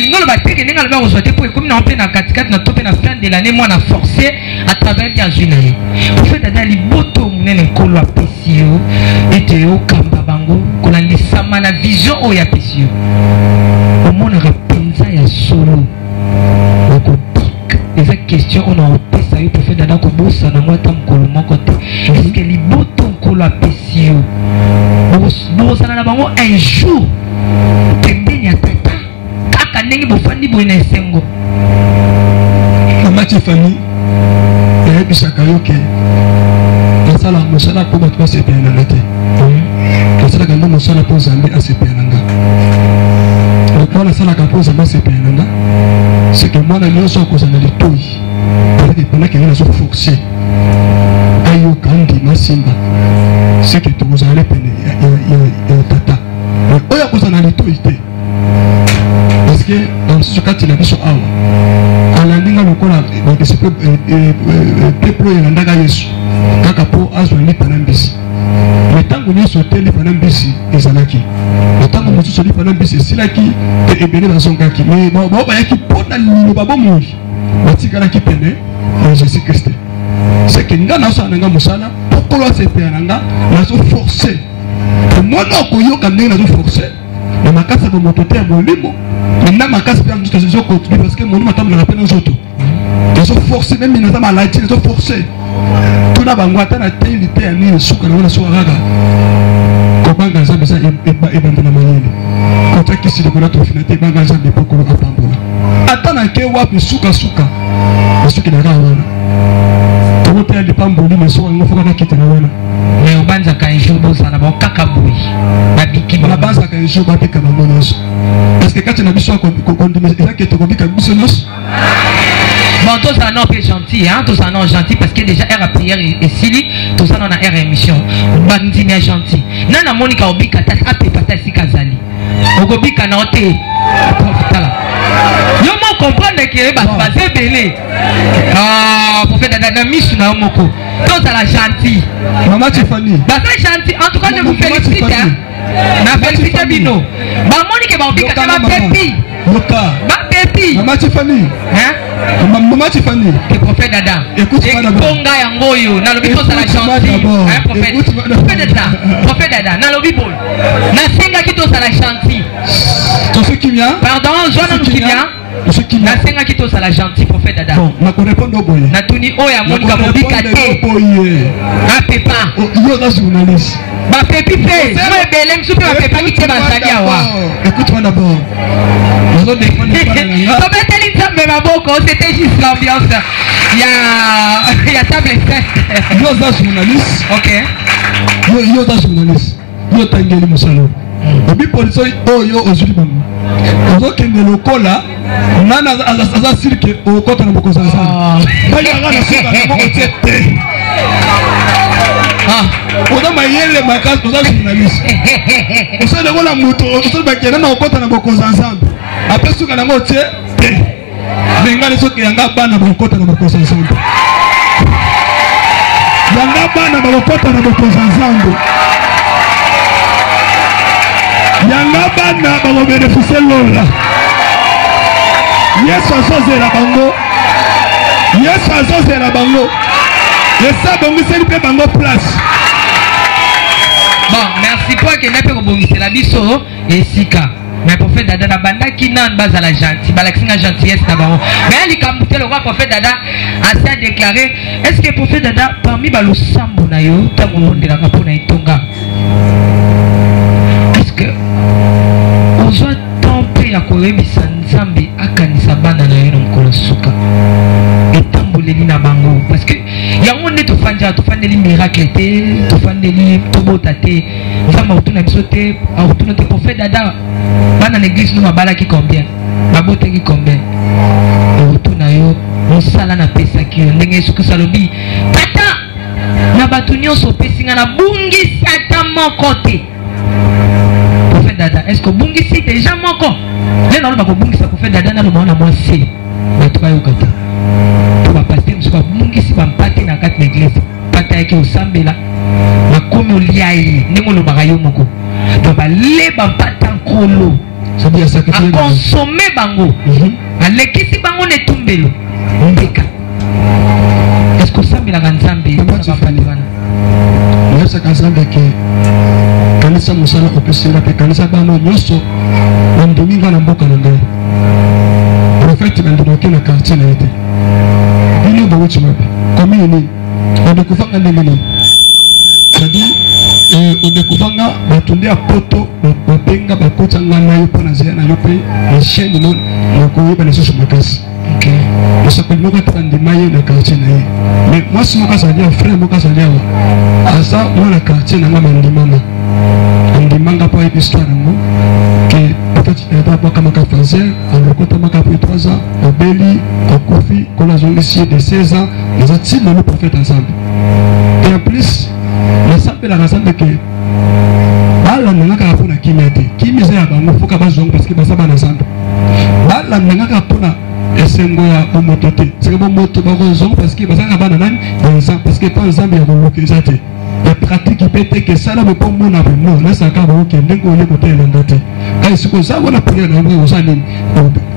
lingo loba teke ndenge alobi akozwa te mpo ekomi na mpe na katikati na to mpe na fin de l'année mwana forcé à travers bien azwi na ye ofet ada liboto monene nkolo apesi yo ete okamba bango kolandisama na vision oyo apesi yo omonaka mpenza ya solo okobika eza question oyo na opesa yo prophète ada kobosa nango ata mokolo moko te eske liboto nkolo apesi yo bozala na bango un jour pembeni ya tata kaka ndenge bofandi boye na esengo mama Tiffany eyebisaka yo ke nasala mosala mpo bato basepela nanga te nasalaka nde mosala mpo nzambe asepela nanga mpo nasalaka mpo nzambe asepela nanga seke mwana nyonso akozala litoi peut-être ependaki ngai nazoforce ayoka ndima simba seke tokozala pene ya tata oyo akozala litoi te parce que dans kati na biso awa alandi nga lokola peuple oyo elandaka yesu kaka mpo azwa lipa na mbisi me ntango nyonso te lipa na mbisi ezalaki ntango mosusu lipa na mbisi esilaki mpe ebele bazongaki me bao bayaki mpo na liloba bomoi batikalaki pene ya jésus krist seke nga naosala na nga mosala pokolo asepela na nga nazoforce omwana okoyoka ndenge nazoforce na makasi ya bomoto te ya molimo maintenant makasi mpe ya mosusu ezokontinue parce que molimo atambolaka mpe na nzoto ezoforce meme naza maladi ezoforce tuna bango ata na teli te ya nini suka nango na suka kaka kobanga nzambe eza ebanda na mayele kotakisi lokola tofina te ebanga nzambe pokolo apambola ata nake wapi sukasuka nasukinaka wana tokoteya lipamboli mesoka yango fokaka kitela wana mais obanzaka un jour bozala bao kaka boyi babiki babanzaka un jour babika bango nyonso parce que kati na biso ezaki tokobika biso nyonso. Bon, tous en ont gentil, hein, tous en ont gentil parce que déjà air à prière et sili, tous en ont air émission. Bandini est gentil. Nana Monica obika tas ape patasi kazali. Ogobika na ote. Yo mo comprendre que ba belé. Ah, pour faire dada misu na moko. Tous à la gentil. Maman Tiffany. Bah c'est gentil. En tout cas, je vous félicite hein. Na félicite bino. Ba Monica ba obika ta ba pépi. Ba pépi. Maman Tiffany. Hein? Maman Tiffany. Que prophète Dada. Écoute-moi d'abord. Ponga yangoyo. Na lobi to sala gentil. Hein prophète. Prophète Dada. Na lobi bol. Na senga ki to sala gentil. Tu sais qui vient? Pardon, Joana Mukimia. Na senga ki to sala gentil prophète Dada. Bon, na ko répondre boye. Na tuni oya Monica Mobika te. Na pepa. Yo na journaliste. Ba pepi pe. Moi belem soupe ba pepa ki te basali awa. Écoute-moi d'abord. C'était juste l'ambiance. Il y a table yo za journaliste. Ok. Yo za journaliste. Yo tangeli musalo. obi police oyo ozuli bango ozokende lokola nana aza sirke okota na bokonzi ya nzambe bayanga na suka nango otie te oza mayele makasi oza journaliste osali lokola moto osali bakende na okota na bokonzi ya nzambe apre suka nango otie te ndengani soki yanga bana bakota na bokonzi ya nzambe yanga bana bakota na bokonzi ya nzambe yanga bana bakobénéficie lola yesu azozela bango yesu azozela bango esa bongiseli mpe bango place. Bon, merci pour que nous puissions la biso et sika. Mais prophète Dada na banda qui nan base à la gentille, balaxinga gentillesse na baron. Mais les kamouté le roi prophète Dada a déclaré, est-ce que prophète Dada parmi balo sambo na yo ta monde de la kapona itonga? Est-ce que on doit tomber à korebisa nzambe akanisa bana na yo na mkolo suka? Etamboleli na bango parce que yango ne to fanja to fandeli miracle te to fandeli to bota te nzamba utuna biso te utuna te prophète Dada bana l'église nous mabala qui combien babote qui combien utuna yo mosala na pesa ki ndenge suku salobi tata na batu nyonso pesinga na bungisi ata moko te prophète Dada est-ce que bungisi déjà moko le na lo bungisa prophète Dada na lo mona mwasi batwa yo kata pasteur msuka bungisi bampate na kati na église pata yake osambela makomi oliai ndenge olobaka yo moko donc bale bampata nkolo akonsome bango alekisi bango na etumbelo mbeka est ce que osambelaka nzambe bampate wana oyebisaka nzambe ke kanisa mosala opesinga mpe kanisa bano nyonso bandominga na mboka na ngai prophète bandinoke na quartier na ye te bino bawuti mabe komi nini odekuvanga ndenge nini c'est-à-dire odekuvanga batunde ya poto bapenga bakotanga na yo mpona nzela na yo mpe chaîne non nakoyeba lisusu makasi mosakoli moko ataka ndima ye na quartier na ye mais mwasi moko azali ya frère moko azali awa aza mwana quartier nanga mandimama andimanga mpo ayebi histoire yango ke peut-être bakamaka français alokotamaka après 3 ans obeli okufi kola azongisi ye de 16 ans eza ntina no prophète ensemble et en plus nasambelaka nzambe ke balandangaka mpona kimia te kimia eza ya bango foka bazonga parce que baza bana nzambe balandangaka mpona esengo ya bomoto te seke bomoto bakozonga parce que bazalaka bana nani banzambe parce que pa nzambe ya koloka eza te ya pratique pe te ke sala mpo mona bino nasaka baoke ndenge oye kotelanga te kai siko za wana priere na ngo oza nini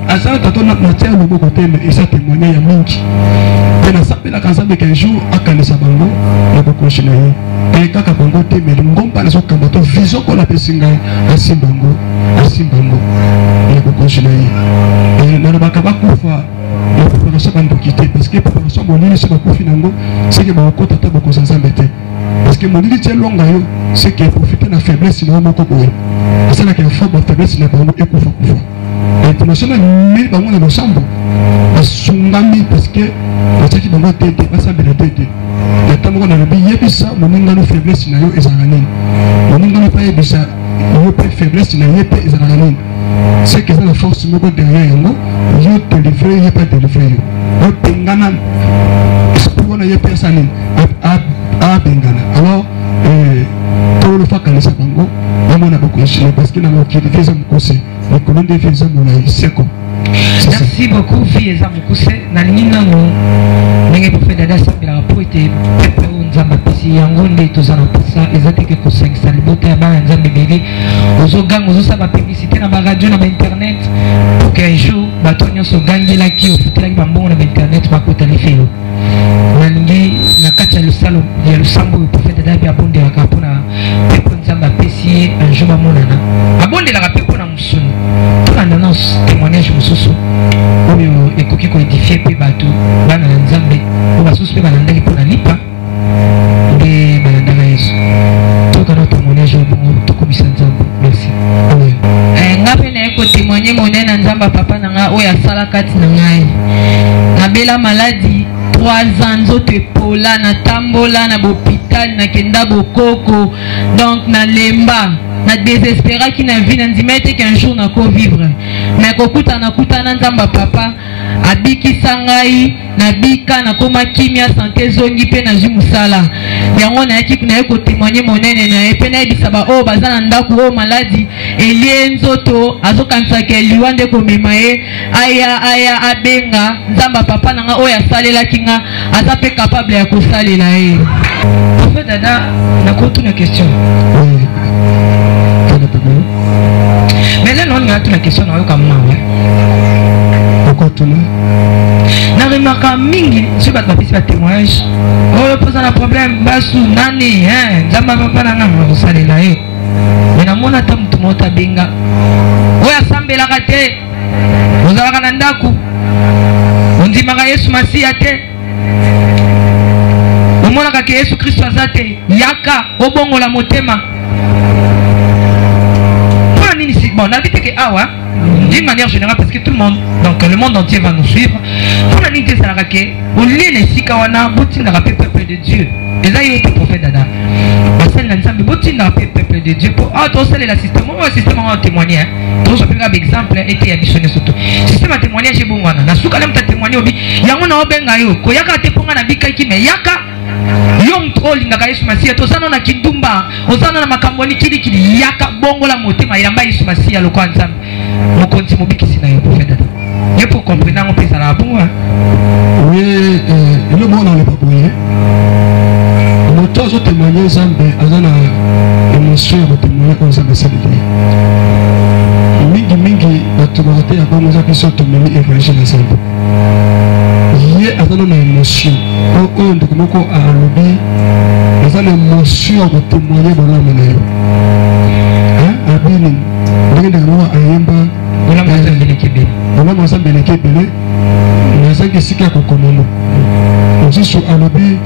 asala tato na tia loboko te mais eza témoignage ya mingi pe nasambelaka nzambe ke jour akanisa bango na bokoshi na ye pe kaka bango te mais ngomba nazokamba to vision kola pesi ngai asimba ngo na bokoshi na ye nalobaka bakufa na préparation bandoki te parce que préparation molili so bakufi nango seke bakokota ta bokosa nzambe te parce que molili tie longa yo c'est que profiter na faiblesse na moko boye c'est là que faut ba faiblesse na bango ekufa kufa international mais bango na losambo basungami parce que bataki bango tete basambela tete ya tamongo na lobi yebisa moninga no faiblesse na yo ezalaka nini moninga no pa yebisa yo pe faiblesse na ye pe ezalaka nini c'est que ça la force moko derrière yango yo te livrer ye pas te livrer yo pengana esprit wana ye pesa nini a bengana alors tout le fait kanisa bango amona bokoshile parce que na mokili visa mukose le colonne de visa mona iseko. Merci beaucoup visa mukose na nina no ndenge prophète Dada sabila po ete pepe nzamba pesi yango nde tozana pesa ezate ke ko 5 salibota ba nzambe beli ozo gang ozo saba publicité na ba radio na ba internet pour qu'un jour batonyo so gangela ki ofutela ki bambongo na ba internet ba kota lifelo nangi na kati ya lusalo ya lusambo prophète Dada bi abonde ya kapona pepe nzamba pesi un jour ba monana abonde la pepe na musuni pour annonce témoignage mususu oyo ekoki ko édifier pe bato bana nzambe o basusu pe bana ndaki pona lipa nde bana ndaka Yesu toka na témoignage bongo tokomisa nzambe merci ngape na eko témoigner monena nzamba papa nanga oyo asala kati na ngai nabela maladie 3 ans nzoto epola na tambola na bopital na kenda bokoko donc na lemba na désespéra qui na vie na ndimete qu'un jour na ko vivre mais kokuta na nzamba papa abiki sangai na bika na koma kimia santé zongi pe na ji musala yango na yaki na ko témoigner monene na pe na bisaba o bazana ndaku o maladi elie nzoto azokanisa ke liwande ko memaye aya abenga nzamba papa nanga o ya salela kinga aza pe capable ya ko salela e. En fait dada na ko tuna question. Mais là non na tuna question na yo kama ouais. Pourquoi tuna? Na remarque mingi sur ba pisi ba témoignage. Oh pose un problème basu nani nzamba papa nanga ko salela e. Mais na mona tam tumota benga. Oya sambela kate. Ozalaka na ndaku. Ondimaka Yesu Masiya te. Omonaka ke Yesu Kristo azate yaka obongola motema. Pour nini si bon, on a dit que awa d'une manière générale parce que tout le monde donc le monde entier va nous suivre. Pour la nini ça la ke on lit les sikawana botina rapé peuple de Dieu. Et là il était prophète dada. Marcel Nansam botina rapé peuple de Dieu pour ah toi c'est le système on témoigner. Toi je peux exemple était abitionné surtout. Système à témoigner chez bongwana. Na suka lem ta témoigner obi yango na obenga yo. Ko yaka te ponga na bika ki me yaka yom trolling ka Yesu Masiya to sana na kindumba osana na makamboni kili yaka bongo la motema yamba Yesu Masiya lo kwa nzambe mokonzi mobikisi na yo prophète dada. Et pour comprendre on peut ça la bon. Oui, le monde on est pas boyer. Moto zo témoigner nzambe azana émotion de témoigner comme ça c'est mingi batumate ya bango za biso tomeli évangile nzambe. Ye azana na émotion. Oyo ndeko moko alobi azana émotion de témoigner bolamu na yo. Abini ndenge moko ayemba bolamu nzambe lekebele. Bolamu nzambe lekebele. Nazaki sika kokomono. Mosusu alobi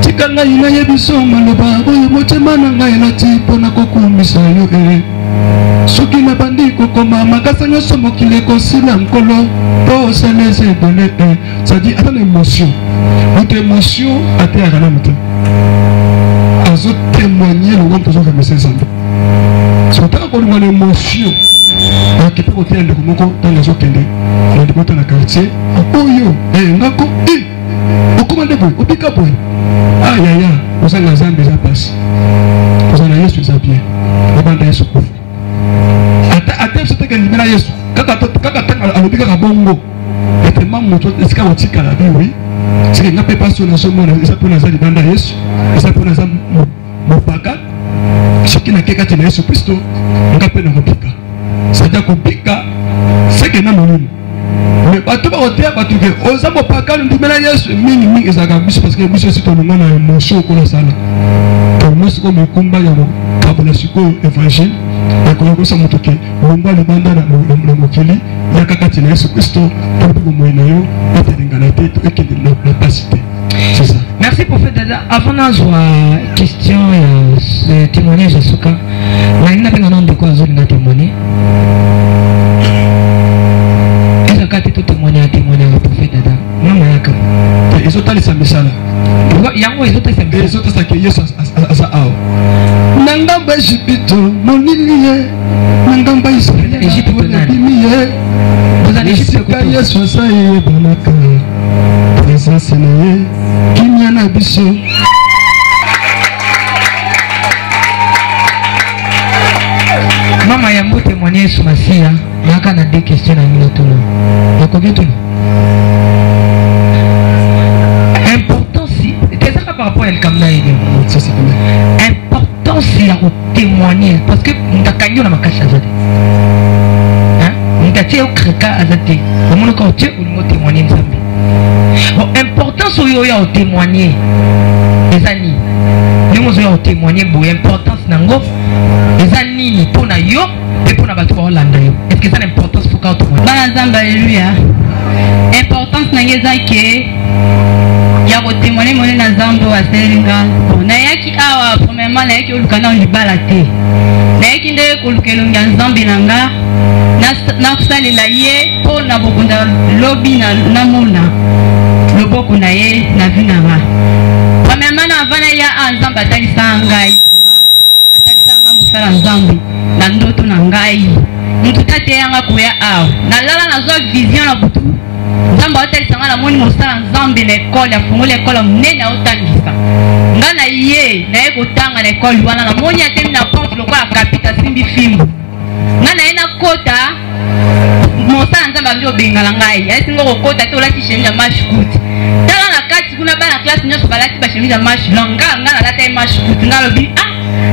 tika ngai na yebiso maloba oyo motema na ngai lati mpona kokumisa yo soki na bandi kokoma makasa nyonso mokili ekosila nkolo mpo oselese ebele c'est-à-dire ata na émotion moto émotion ateyaka na moto azotémoigne longo moto azokamisa nzambe sotaka kolinga na émotion akepe koteya ndeko moko ntango azokende na libota na quartier oyo ngako okoma nde boye obika boye ayaya ozanga nzambe eza pasi kozala na yesu eza bien obanda yesu kufa ate biso teke ndimi na yesu kaka ntango alobi kaka bongo etema moto esika kotikala biwi seke nga mpe pasi oyo nazomona eza mpona aza libanda yesu eza mpona aza mopaka soki nake kati na yesu kristo nga mpe na kobika c'est-à-dire kobika seke na molimo mais bato bakoteya bato ke oza mopaka ndimi na yesu mingi ezalaka biso parce que biso esi tolonga na émotion okola sala tolonga sikoyo mikumba ya kabola sikoyo évangile yakoyokosa moto ke longwa libanda na mokili yaka kati na yesu kristo mpo bomoi na yo etelingana te to ekende na pasi te c'est ça. Merci prophète dada. Avant nazwa question ya témoignage ya suka na ina penga nande kwa zoli na témoigner ezaka te témoigner ya prophète dada mama yaka ezotalisa misala yango ezotalisa ke yesu aza awa na ngambo Ejipito monili ye na ngambo Israeli abimi ye esika yesu aza eyebanaka présence na ye kimia na biso mama yango témoigner Yesu Masiya naka na deux questions na mino tolo nakoki tolo importance ezaka par rapport à elkamna ile importance ya kotémoigner parce que ndakanyo na makasi azate ndatie okreka azate omona ko tie olingo témoigner nzambe bon importance oyo ya témoigner ezani ndenge ozo ya témoigner boye importance nango eza nini mpona yo mpe mpona bato baolanda yo est ce que eza na importance foka otémoigner bana nzambe alleluya importance nange eza ke ya kotémoigner mone na nzambe oyo aselinga nayaki awa premièrement nayaki oluka na libala te nayaki nde koluka elongi ya nzambe na nga nakosalela ye mpo na bokunda lobi namona loboko na ye na vi na nga premièrement na avana ya nzambe atalisaka ngai atalisaka nga mosala nzambe na ndoto na ngai mutu tate yanga koya awa nalala nazwa vision na butu nzambe aotalisanga namoni mosala nzambe na ekole afungoli ekole monene aotangisa nga na ye naye kotanga na ekole wana namoni atemi na porte lokola kapita simbi fimbu nga naye nakota mosala nzambe abandi obengala ngai ayesinga kokota te olati chemise ya mash kuti tala na kati kuna bana classe nyonso balati bachemise ya mash long nga nalata ye mash kuti nga alobi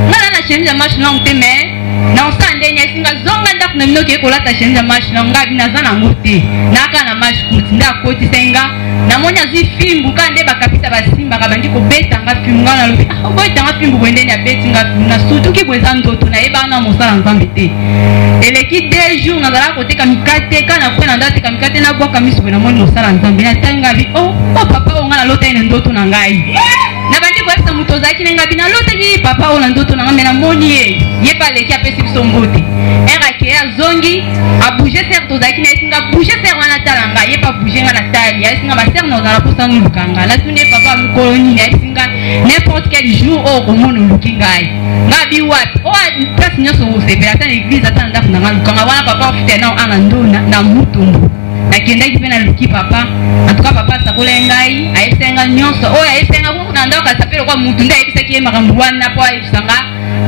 nga na chemise ya mash long te mais na osala ndenge ayesinga zonga ndako na minoki ekolata chemise ya mash long nga binaza nango te naka na mash kuti nde akotisa nga namoni azwi fimbu kaka nde bakapita basimbaka bandi kobetanga fimbu nga nalobi obetanga fimbu boye ndeni abetinga fimbu na sutuki boye eza ndoto nayeba na mosala nzambe te eleki 2 jours nazalaka koteka mikate kaka nakwe na nda ateka mikate nabwaka miso boye namoni mosala nzambe natangi ngabi papa oyo nga nalota ye na ndoto na ngai na bandi koyebisa moto ozalaki na ngabi nalotaki papa oyo na ndoto na ngai me namoni ye pa aleki apesi biso mbote erake azongi abouge ser tozalaki na yesinga bouge ser wana tala ngai ye pa bouge nga na tali ayesinga baser na ozala mposa nolukanga natuni ye papa mokolo nini ayesinga n'importe quel jour oyo komona oluki ngai ngabi wapi oyo place nyonso osepela ata na eglise ata na ndako na nga lukanga wana papa ofute nao ana ndo na mutumbu nakendaki mpe naluki papa antuka papa asakola ngai ayesenga nyonso oyo ayesenga na ndako asapela kwa mutu nde ayebisaki ye makambo wana mpo ayebisanga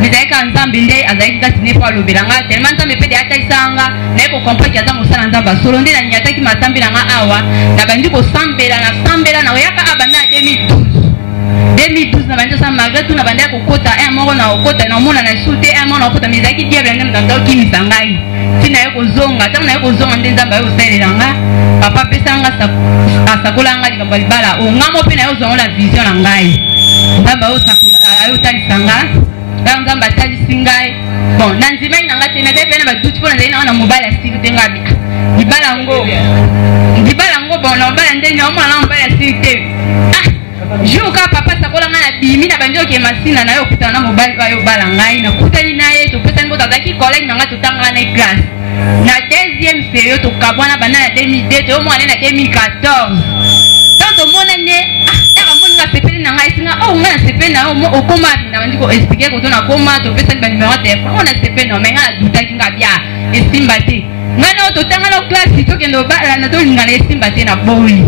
ezalika nzambe nde azalaki kati ne mpo alobelanga telema nzambe mpe de atalisanga naye kokompreke aza mosala nzambe asolo nde naniataki matambe nanga awa na bandi kosambela nasambela na oyaka abanda na 2012 na bandi osala malgré tout na bandi ya kokota un moko na okota na omona na su te un moko na okota mais ezalaki diable nde moto okimisa ngai ntina ye kozonga ntango na ye kozonga nde nzambe aye kosalelanga papa apesanga asakolanga likambo ya libala ongamo mpe na ye ozwango na vision na ngai nzambe aye otalisanga kaka nzambe atalisi ngai bon na nzimai na ngai te nazali mpe na baduti mpo nazali na wana mobali ya siri te ngabi libala yango bon na mobali ya ndeni naomona na mobali ya siri te jour kaka papa sakolanga na bimi na bandi oke masina na ye okutana na mobali oyo obala ngai nakutani na ye topesani mpo tozalaki collègue na ngai totangaka na classe na 2e serio tokabwana banda na 2002 toyomona ne na 2014 tant tomona ne nga sepeli na ngai singa nga na sepeli na okoma na bandi koexplike koto na koma topesani banimero ya telefone oyo na sepeli na me nga na dutaki nga bia esimba te ngai na oyo totanga na klasi tokende obalana tolinga na esimba te na boyi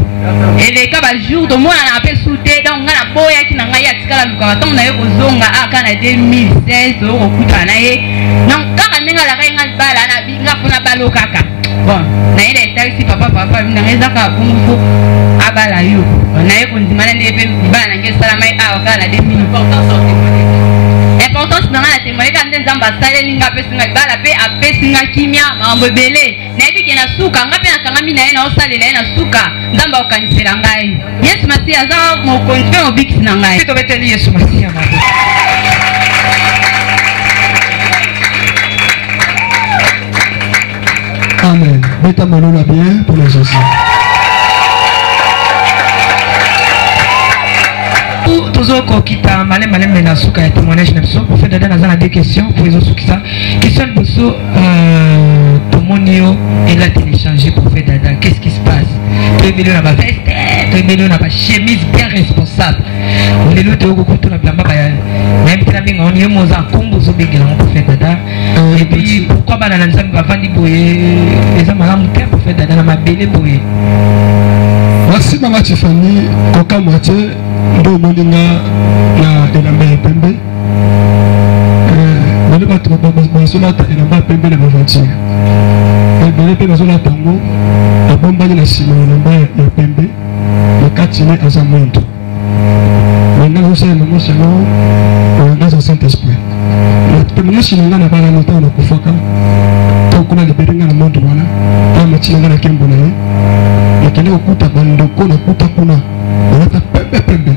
eleka bajour tomonana mpe su te donc ngai na boyaki na ngai atikala lukaka ntango na ye kozonga aka na 2016 oyo kokutana na ye donc kaka ndenge alaka nga libala na binga mpona balo kaka bon naye na etalisi papa nanga ezaka bongo abala yo naye kondimana nde mpe libala nange esalama ye awa kaka na 2000 importance na nga na témoigne kaka nde nzambe asaleli nga apesi nga libala mpe apesi nga kimia makambo ebele nayebi ke na suka nga mpe nakangami na ye naosalela ye na suka nzambe akokanisela ngai yesu masiya aza mokonzi mpe mobikisi na ngai tobeteli yesu masiya mabo Amen. Beta malona bien pour le Jésus. Toujours kokita malem na suka ya témoignage na biso prophète Dada naza na deux questions pour les suki ça question de biso tomonio elle a téléchargé prophète Dada qu'est-ce qui se passe toyebeli na ba veste toyebeli na ba chemise bien responsable lelo to ko na bilamba ba même tena binga on yemo za kombo zo bengela mon prophète Dada et puis pourquoi bana na nzambe ba vandi boye eza malamu te prophète Dada na mabele boye. Merci Mama Tiffany koka moitié ndo molinga na elamba ya pembe bale bato bazolata elamba ya pembe na baventure ebele mpe bazolata yango abombani na nsima ya elamba ya pembe na kati ne aza mwendo maintenant azosala nango selon langage ya saint esprit témoignage na nga na bana na ntango nakufaka ntango kuna libere nga na mondo wana ntango matina nga na nkembo na ye nakende kokuta bandeko nakuta kuna balata pembe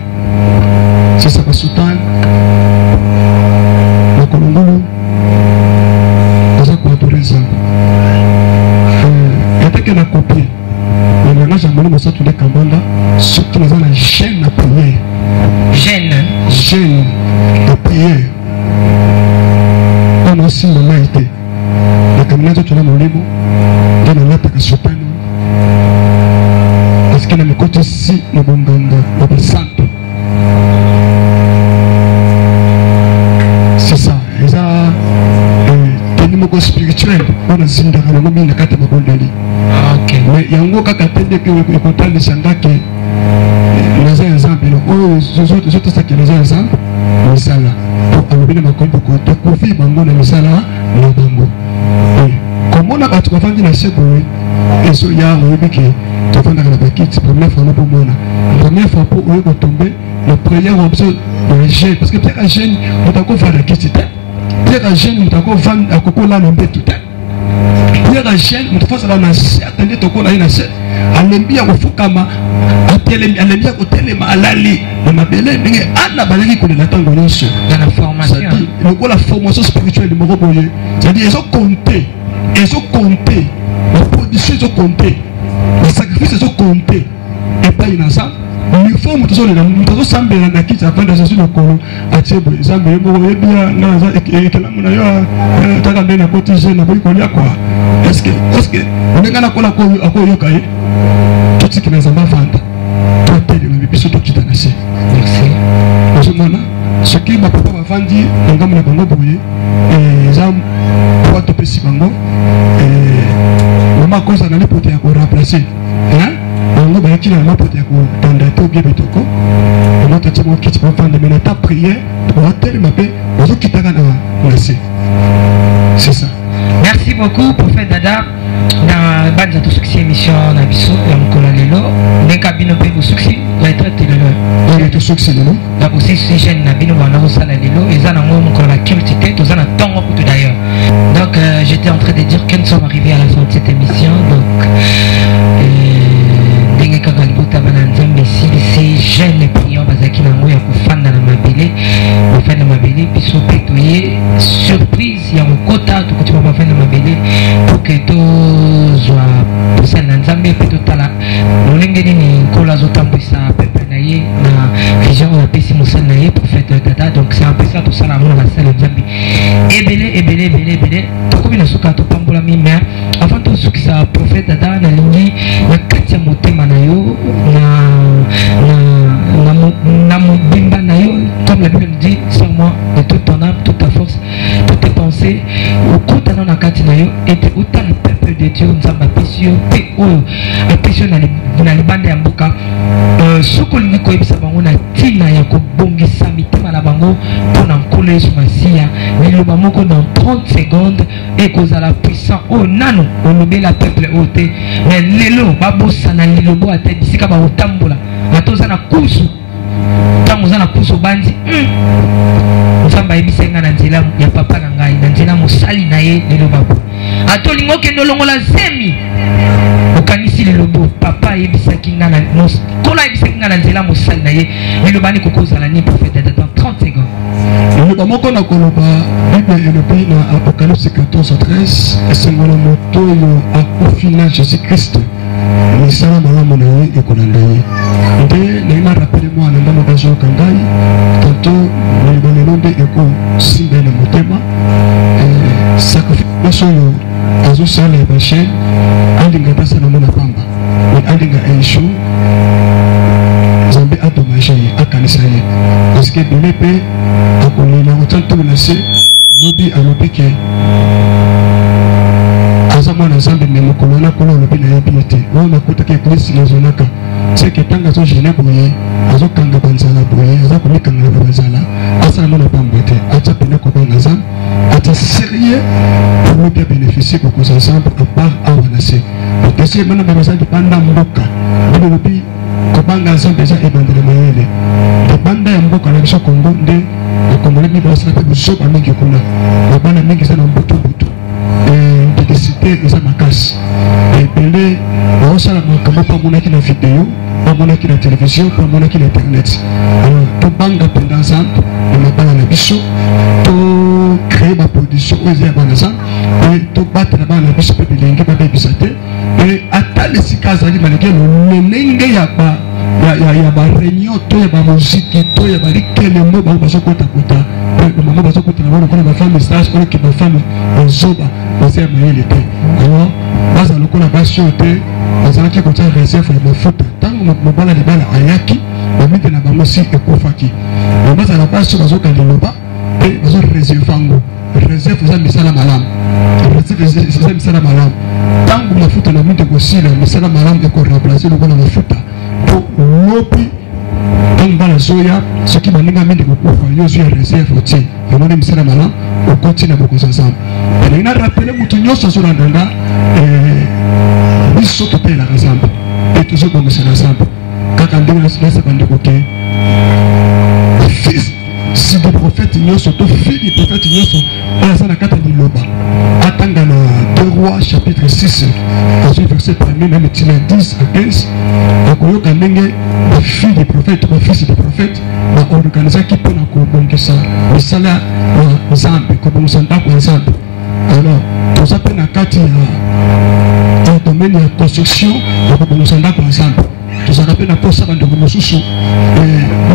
sisa basutani bakolongolo baza koadore nzambe yatake na kopie na langage ya moni mosatu nde kambanda soki naza na gene na priere gene na priere wana osimba mai te nakamina nzoto na molimo nde nalataka sutani parce que na mikoti si na bonganga na basanto c'est ça eza spirituel on a zindaka nango mingi kati bakondeli mais yango kaka tende ke ekotalisa ngake naza exemple oyo zotosaki naza exemple misala po alobeli makomi kote kofi bango na misala na bango komona bato bafandi na se boye eso ya oyebi ke tofandaka na bakiti première fois na pomona première fois po oyo kotombe la prière en besoin de jeûne parce que peut-être un jeûne moto akofanda kiti te peut-être un jeûne moto akofanda akokola na mbetu te peut-être un jeûne moto fasala na se atende tokola ye na se alembi ya kofukama alembi ya kotelema alali na mabele ndenge ana bazali kolela ntango nyonso na formation lokola formation spirituelle moko boye c'est-à-dire ezo compter la production ezo compter le sacrifice ezo compter epai na ça il faut mutu sambela na kiti afanda sasi lokolo atie boye zambe ye moko yebia naza ekelamu na yo taka nde na koti je na boyi kolia kwa est-ce que ndenge nakola akoyoka ye totiki na nzambe avanda toatelema biso tokita na se ozomona soki bapapa bavandi na ngambo na bango boye eza po topesi bango mama koza na lipoto ya koremplace bango bayaki na mapoto ya kotanda te obie bitoko mama totie bango kiti bavanda me na ta priere batelema mpe bazokitaka na se c'est ça. Merci beaucoup prophète Dada na bande to succès émission na biso ya mkola lelo ndeka bino pe succès retraite lelo et to succès lelo la aussi jeune na bino wana osala lelo eza na ngo mkola culture to zana tongo kutu d'ailleurs donc j'étais en train de dire que nous sommes arrivés à la fin de cette émission donc ndenge kaka libota bana nzambe si jeune prions bazaki na ngo ya kufanda na mabele ofanda mabele biso pe toye surprise ya mokota tokotima bafanda mabele pour que tozwa posala na nzambe pe totala lolenge nini nkola azotambwisa pepe na ye na vision oyo apesi mosala na ye prophète Dada donc c'est un peu ça tosala yango na basala ya nzambe ebele tokomi na suka topambolami mais avant tosukisa prophète Dada nalingi na kati ya motema na yo na mobimba na yo comme la Bible dit sans moi de toute ton âme, toute ta force, toutes tes pensées okotana na kati na yo ete otala peuple de Dieu nzambe apesi yo mpe oyo apesi yo na libanda ya mboka soki olingi koyebisa bango na ntina ya kobongisa mitema na bango mpona nkolo yesu masiya liloba moko dans 30 secondes ekozala puissant oyo nano olobela peuple oyo te mais lelo babosana lilobo ata bisika bakotambola ata oza na kusu ntango oza na kusu obandi nzambe ayebisa nga na nzela ya papa na ngai na nzela mosali na ye lelo babo ata olingi okende olongola zemi okanisi lilobo papa ayebisaki nga na nkolo ayebisaki nga na nzela mosali na ye lilobani kokozala ni prophète Dada dans 30 secondes liloba moko na koloba bible elobi na apocalypse 14:13 esengola moto oyo akufi na jésus christ misala malamu na ye ekolanda ye nde naina rapele mwana ndambo bazoyoka ngai tanto liloba lelo nde ekosimba na motema sacrifice nyonso oyo azosala ya bachaine alinga tasala ngo na pamba alinga aishu nzambe adommage ye akanisa ye parce que ebele mpe akolela kotia ntongo na se lobi alobi ke aza mwana nzambe me mokolo wana kolo alobi nayebi ye te oyo nakutaki eglise nazonaka seke ntango azogene boye azokanga banzala boye aza komikanga na banzala asala ngo na pamba te atia pene kobanga nzambe atia sérieux lobi abénéficie kokoza nzambe apart awa na se atesi bana babazali banda mboka bino lobi kobanga nzambe eza ebandela mayele libanda ya mboka na biso kongo nde ekongole mi basala mpe bizoba mingi kuna babana mingi eza na mbutu publicité eza makasi ebele baosala makambo mpo amonaki na video amonaki na télévision mpo amonaki na internet alors tobanga mpenza nzambe na mabala na biso tocrée baproduction oyo eza ya bana nzambe e tobatela bana na biso mpe bilenge babebisa te e ata lesika azali maleki lolenge ya bareunion to ya bamoziki to ya barikelembo bango bazokota-kota bamama bazokota na bango kona bafame stage oyoki bafame bazoba baza ya mayele te alors baza lokola basi oyo te bazalaki kotia réserve ya mafuta ntango mobala libala ayaki bamite na bango si ekufaki bazala basi oyo bazoka liloba pe bazo réserve yango réserve eza misala malamu réserve eza misala malamu ntango mafuta na bino ekosila misala malamu ekoremplace lokola mafuta po lobi ntango bana zoya soki baninga mingi kokufa yo ozwi ya réserve otie yamoni misala malamu okoti na bokonzi ensemble elingi na rappele moto nyonso azolandanda biso topelaka nzambe pe tozobongisana nzambe kaka ndenge nasilasa bandeko ke fils si de prophète nyonso to fille de prophète nyonso oyo aza na kati ya liloba atanga na 2 Rois chapitre 6 azwi verset 1er même tina 10 à 15 akoyoka ndenge bafille de prophète bafils de prophète baorganisaki mpona kobongisa misala ya nzambe kobongisa ndako ya nzambe alors toza mpe na kati ya domaine ya construction ya kobongisa ndako ya nzambe tozalaka mpe na posa bandeko mosusu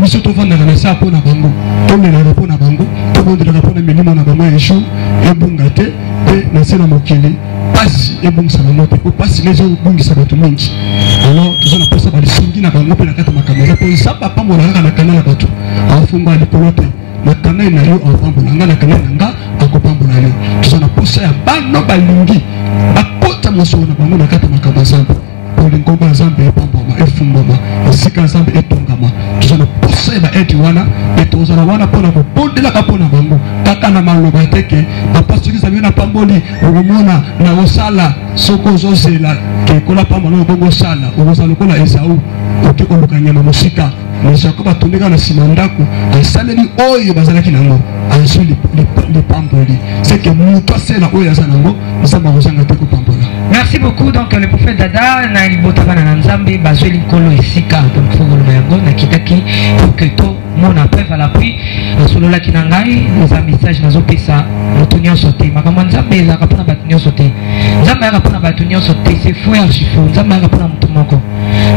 biso tovandaka na saa mpo na bango tomelaka mpo na bango tobondelaka mpo na milimo na bango ya jour ebunga te mpe na se na mokili pasi ebungisa bango te po pasi leza ebungisa bato mingi alors toza na posa balisungi na bango mpe na kati ya makambo eza mpo nzambe apambola kaka na kana ya bato afunga likolo te na kanai na yo apambola nga na kanai na nga akopambola yo toza na posa ya bano balingi bakota mosolo na bango na kati ya makambo ya nzambe ngomba nzambe epambama efumbama esika nzambe etongama toza na posa ya baeti wana e tozala wana mpona kobondelaka mpona bango kaka na maloba teke papa soki zabi na pamboli okomona na kosala soki ozozela kekola pamba na obongo osala okozala lokola esau oke koluka nyama mosika jakob atondeka na nsima ndako asaleli oyo bazalaki nango azwi lipamboli seke moto asala oyo aza nango nzambe akozanga te kopambola. Merci beaucoup. Donc le prophète Dada na libotaka na nzambe bazwe likolo esika donc fogolo yango na kitaki pour que to mon preuve à l'appui solo la kinangai les messages nazo pesa moto nyonso te makambo nzambe ezaka mpona bato nyonso te nzambe ayaka mpona bato nyonso te c'est faux archifaux nzambe ayaka mpona moto moko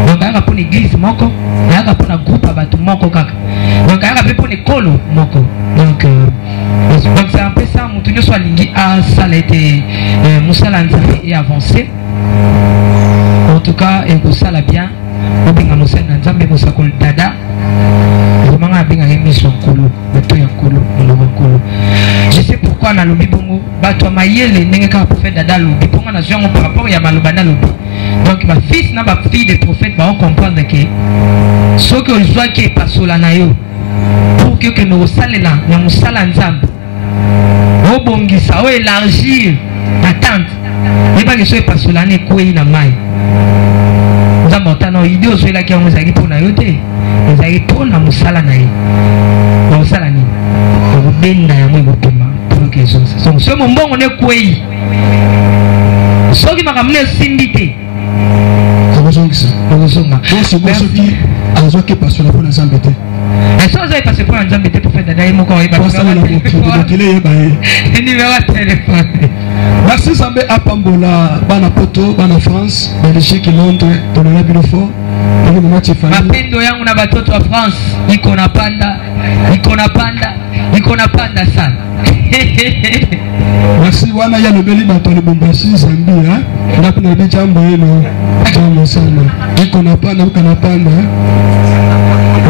donc ayaka mpona église moko ayaka mpona groupe ya bato moko kaka donc ayaka mpe mpona ekolo moko donc c'est un peu ça moto nyonso alingi asala ete mosala nzambe e avancé en tout cas ekosala bien obenga mosala na nzambe mosakoli Dada vraiment abengaka miso nkolo bato ya nkolo molongo nkolo. Je sais pourquoi na lobi bongo bato ya mayele ndenge kaka prophète Dada lobi mponga na zwango par rapport ya maloba na lobi donc bafils na bafille de prophète baocomprendre ke soki ozwaki epasola na yo pour ke okende kosalela na mosala nzambe obongisa oélargir na tante yebaki so epasola na ekwei na mai nzambe otana ide ozwelaki yango ezalaki mpo na yo te ezalaki mpo na mosala na ye bakosala nini okobenda yango ekobima mpoke ezonsa so soki mombongo na ekwei soki makambo na esimbi te okozongisa soki azwaki epasola mpo na nzambe te so oza epase mpo na nzambe te prophète Dada ye moko oyebakile yeba ye numéro ya telefone. Merci nzambe apambola bana poto bana France Belgique Londres tolela bino fort ndio mama Tiffany mapendo yangu na batoto wa France iko na panda sana. Merci wana ya lobeli bato le Bombashi Zambia ndapo na bijambo yenu jambo sana iko na panda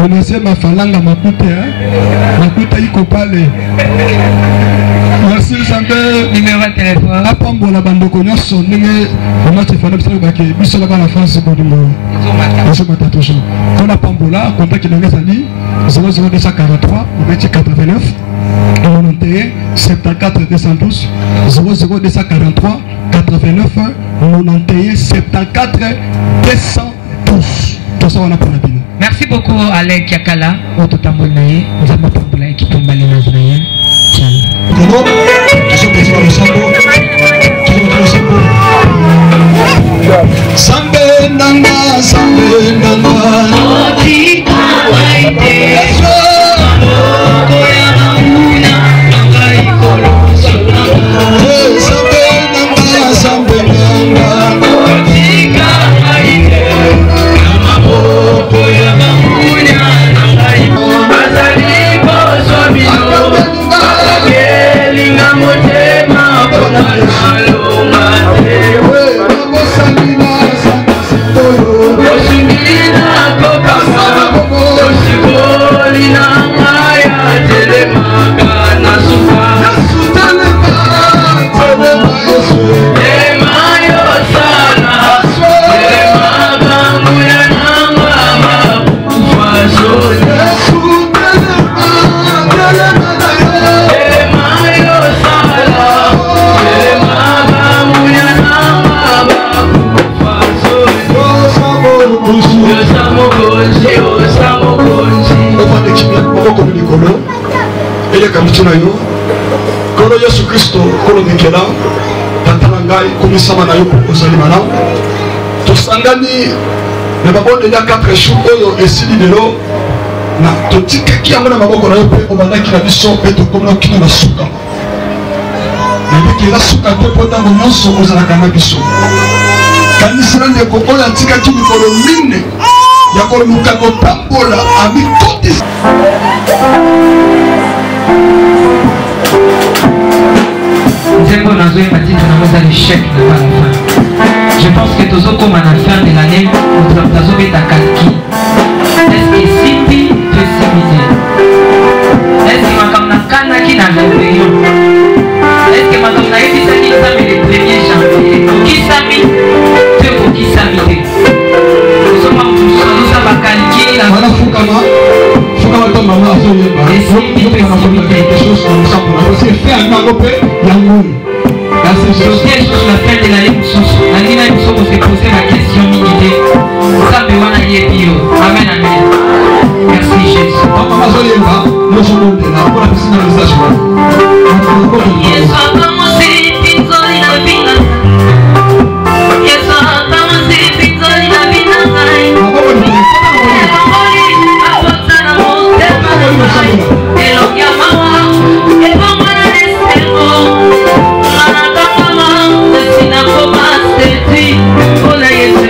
unasema falanga makuta iko pale. Merci nzambe numéro ya telefone apambola bandeko nyonso ndenge mama Tiffany bisala bake biso la bana France bodimo ezomata toujours mpona pambola contact na ngezali 00243 89 91 74 212 00243 89 91 74 212 tosa wana mpona bino. Merci beaucoup Alain Kiakala ototamboli na ye nzambe apambola ekitombali na ye Sambe nanga Salina, makambo na yo kolo Yesu Kristo kolo mikela tata na ngai komisama na yo ozali malamu tosangani na babonde ya 4 jours oyo esili lelo na totikaki yango na maboko na yo mpe obandaki na biso mpe tokomona kino na suka nayebiki eza suka te mpo ntango nyonso ozalaka na biso kanisila ndeko oyo atikaki mikolo mine ya koluka kotambola amikotisa nzembo nazoyeba titre nango eza l'échec na bana fin. Je pense que tozokoma na fin de l'année moto tazobeta kalki eske esimbi to esimbi te eske makambo nakanaki na réveillon eske makambo nayebisaki nzambe le 1er janvier ekokisami to ekokisami te ozoma moto mosusu azosala kalki wana fukama to mama azoyeba esimbi to esimbi te quelque chose la fin de l'année mosusu nalingina biso kose poser la question mingi te nzambe wana yebi yo amen amen merci Jésus mama azoyeba nozomondela mpona pesina message wana Yesu akamosi pinzoli na bina Yesu akamosi pinzoli na bina ngai elongoli apota na motema elongi amawa ebongwana nesengo ngana kakama esina koma seti mpona Yesu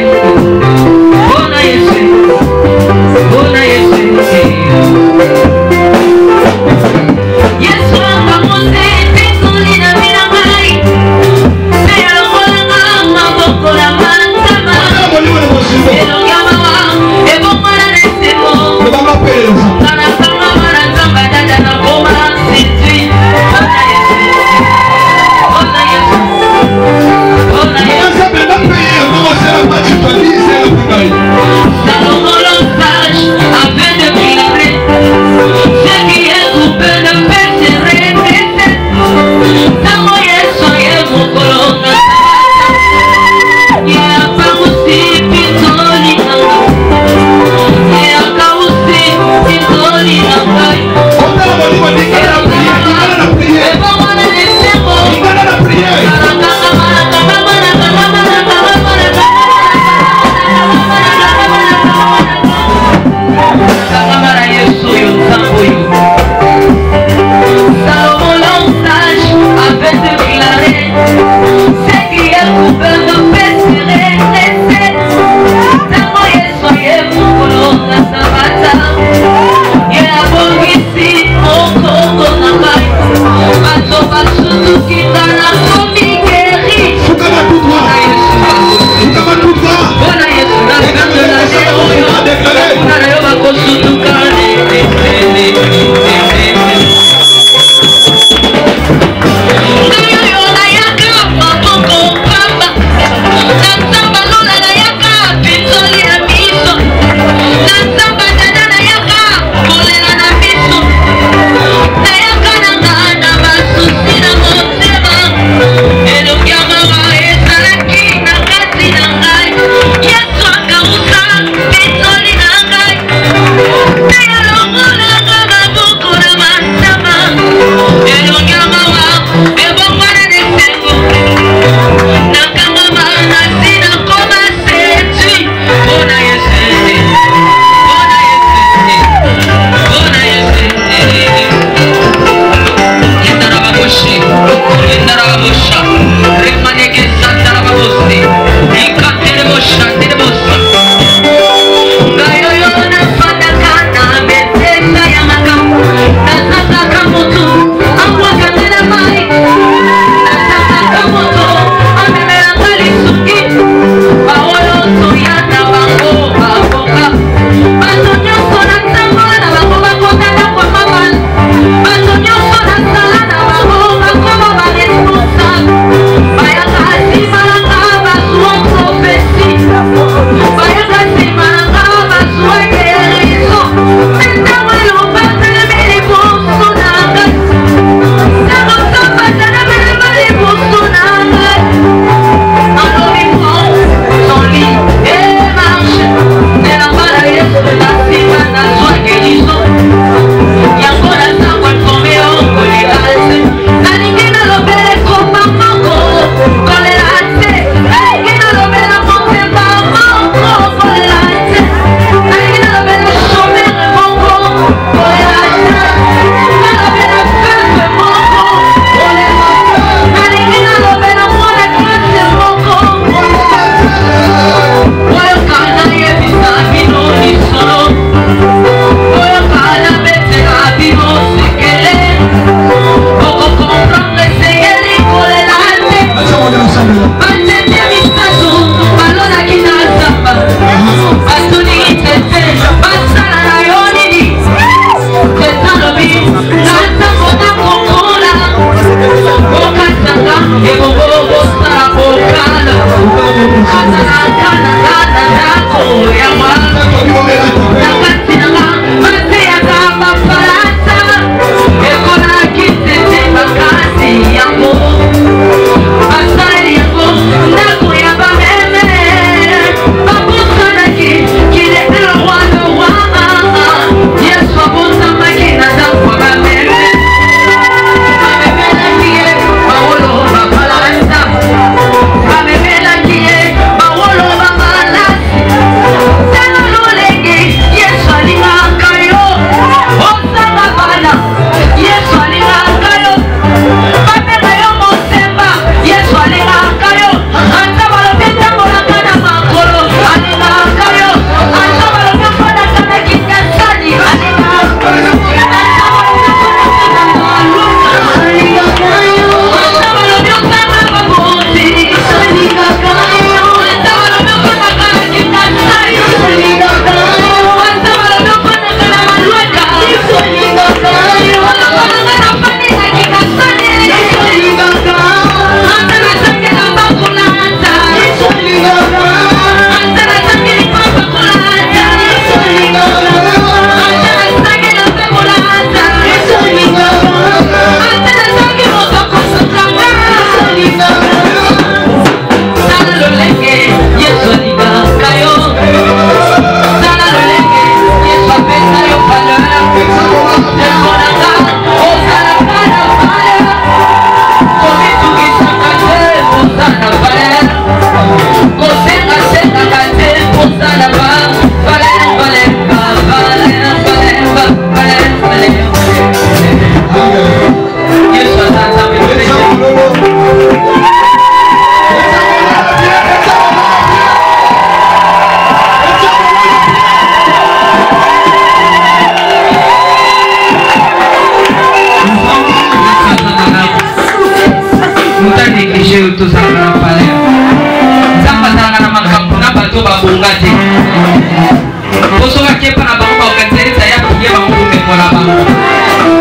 soki epa na bango baorganisaisa ya priye bango komekola bango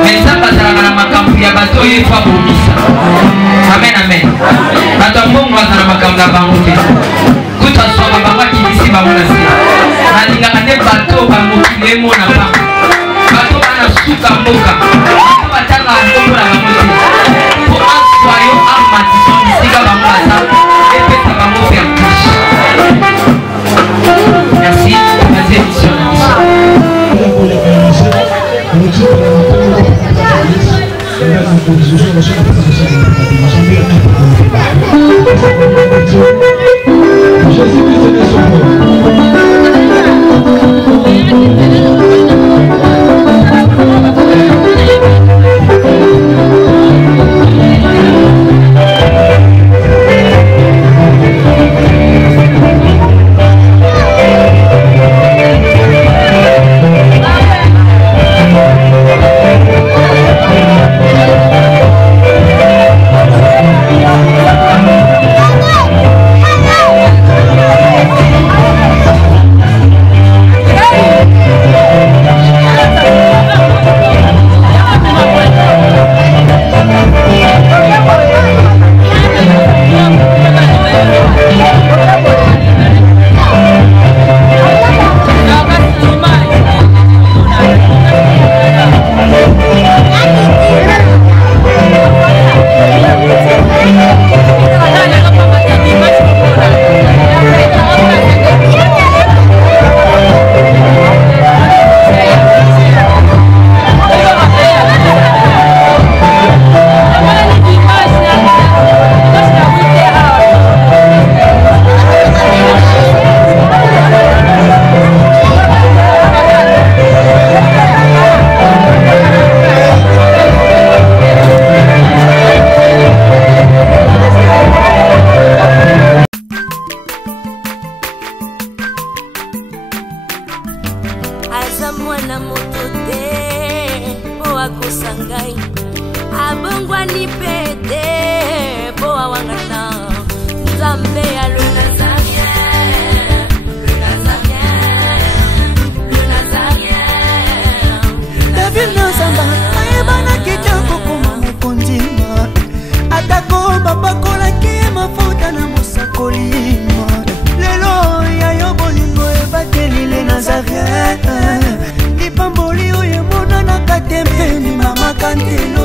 me nzambe azalaka na makambo ya bato oyo efa bobisa amen amen bato ya mbongo baza na makambo na bango te kuta swaka bango akibisi bango na se nalingaka nde bato bamokili emona bango bato bana suka mboka bato batanga nkombo na bango te po aswayo amatison bisika bango baza epesa bango vertige. Merci, merci émission. Lipamboli oyo monana katempeni mama kantelo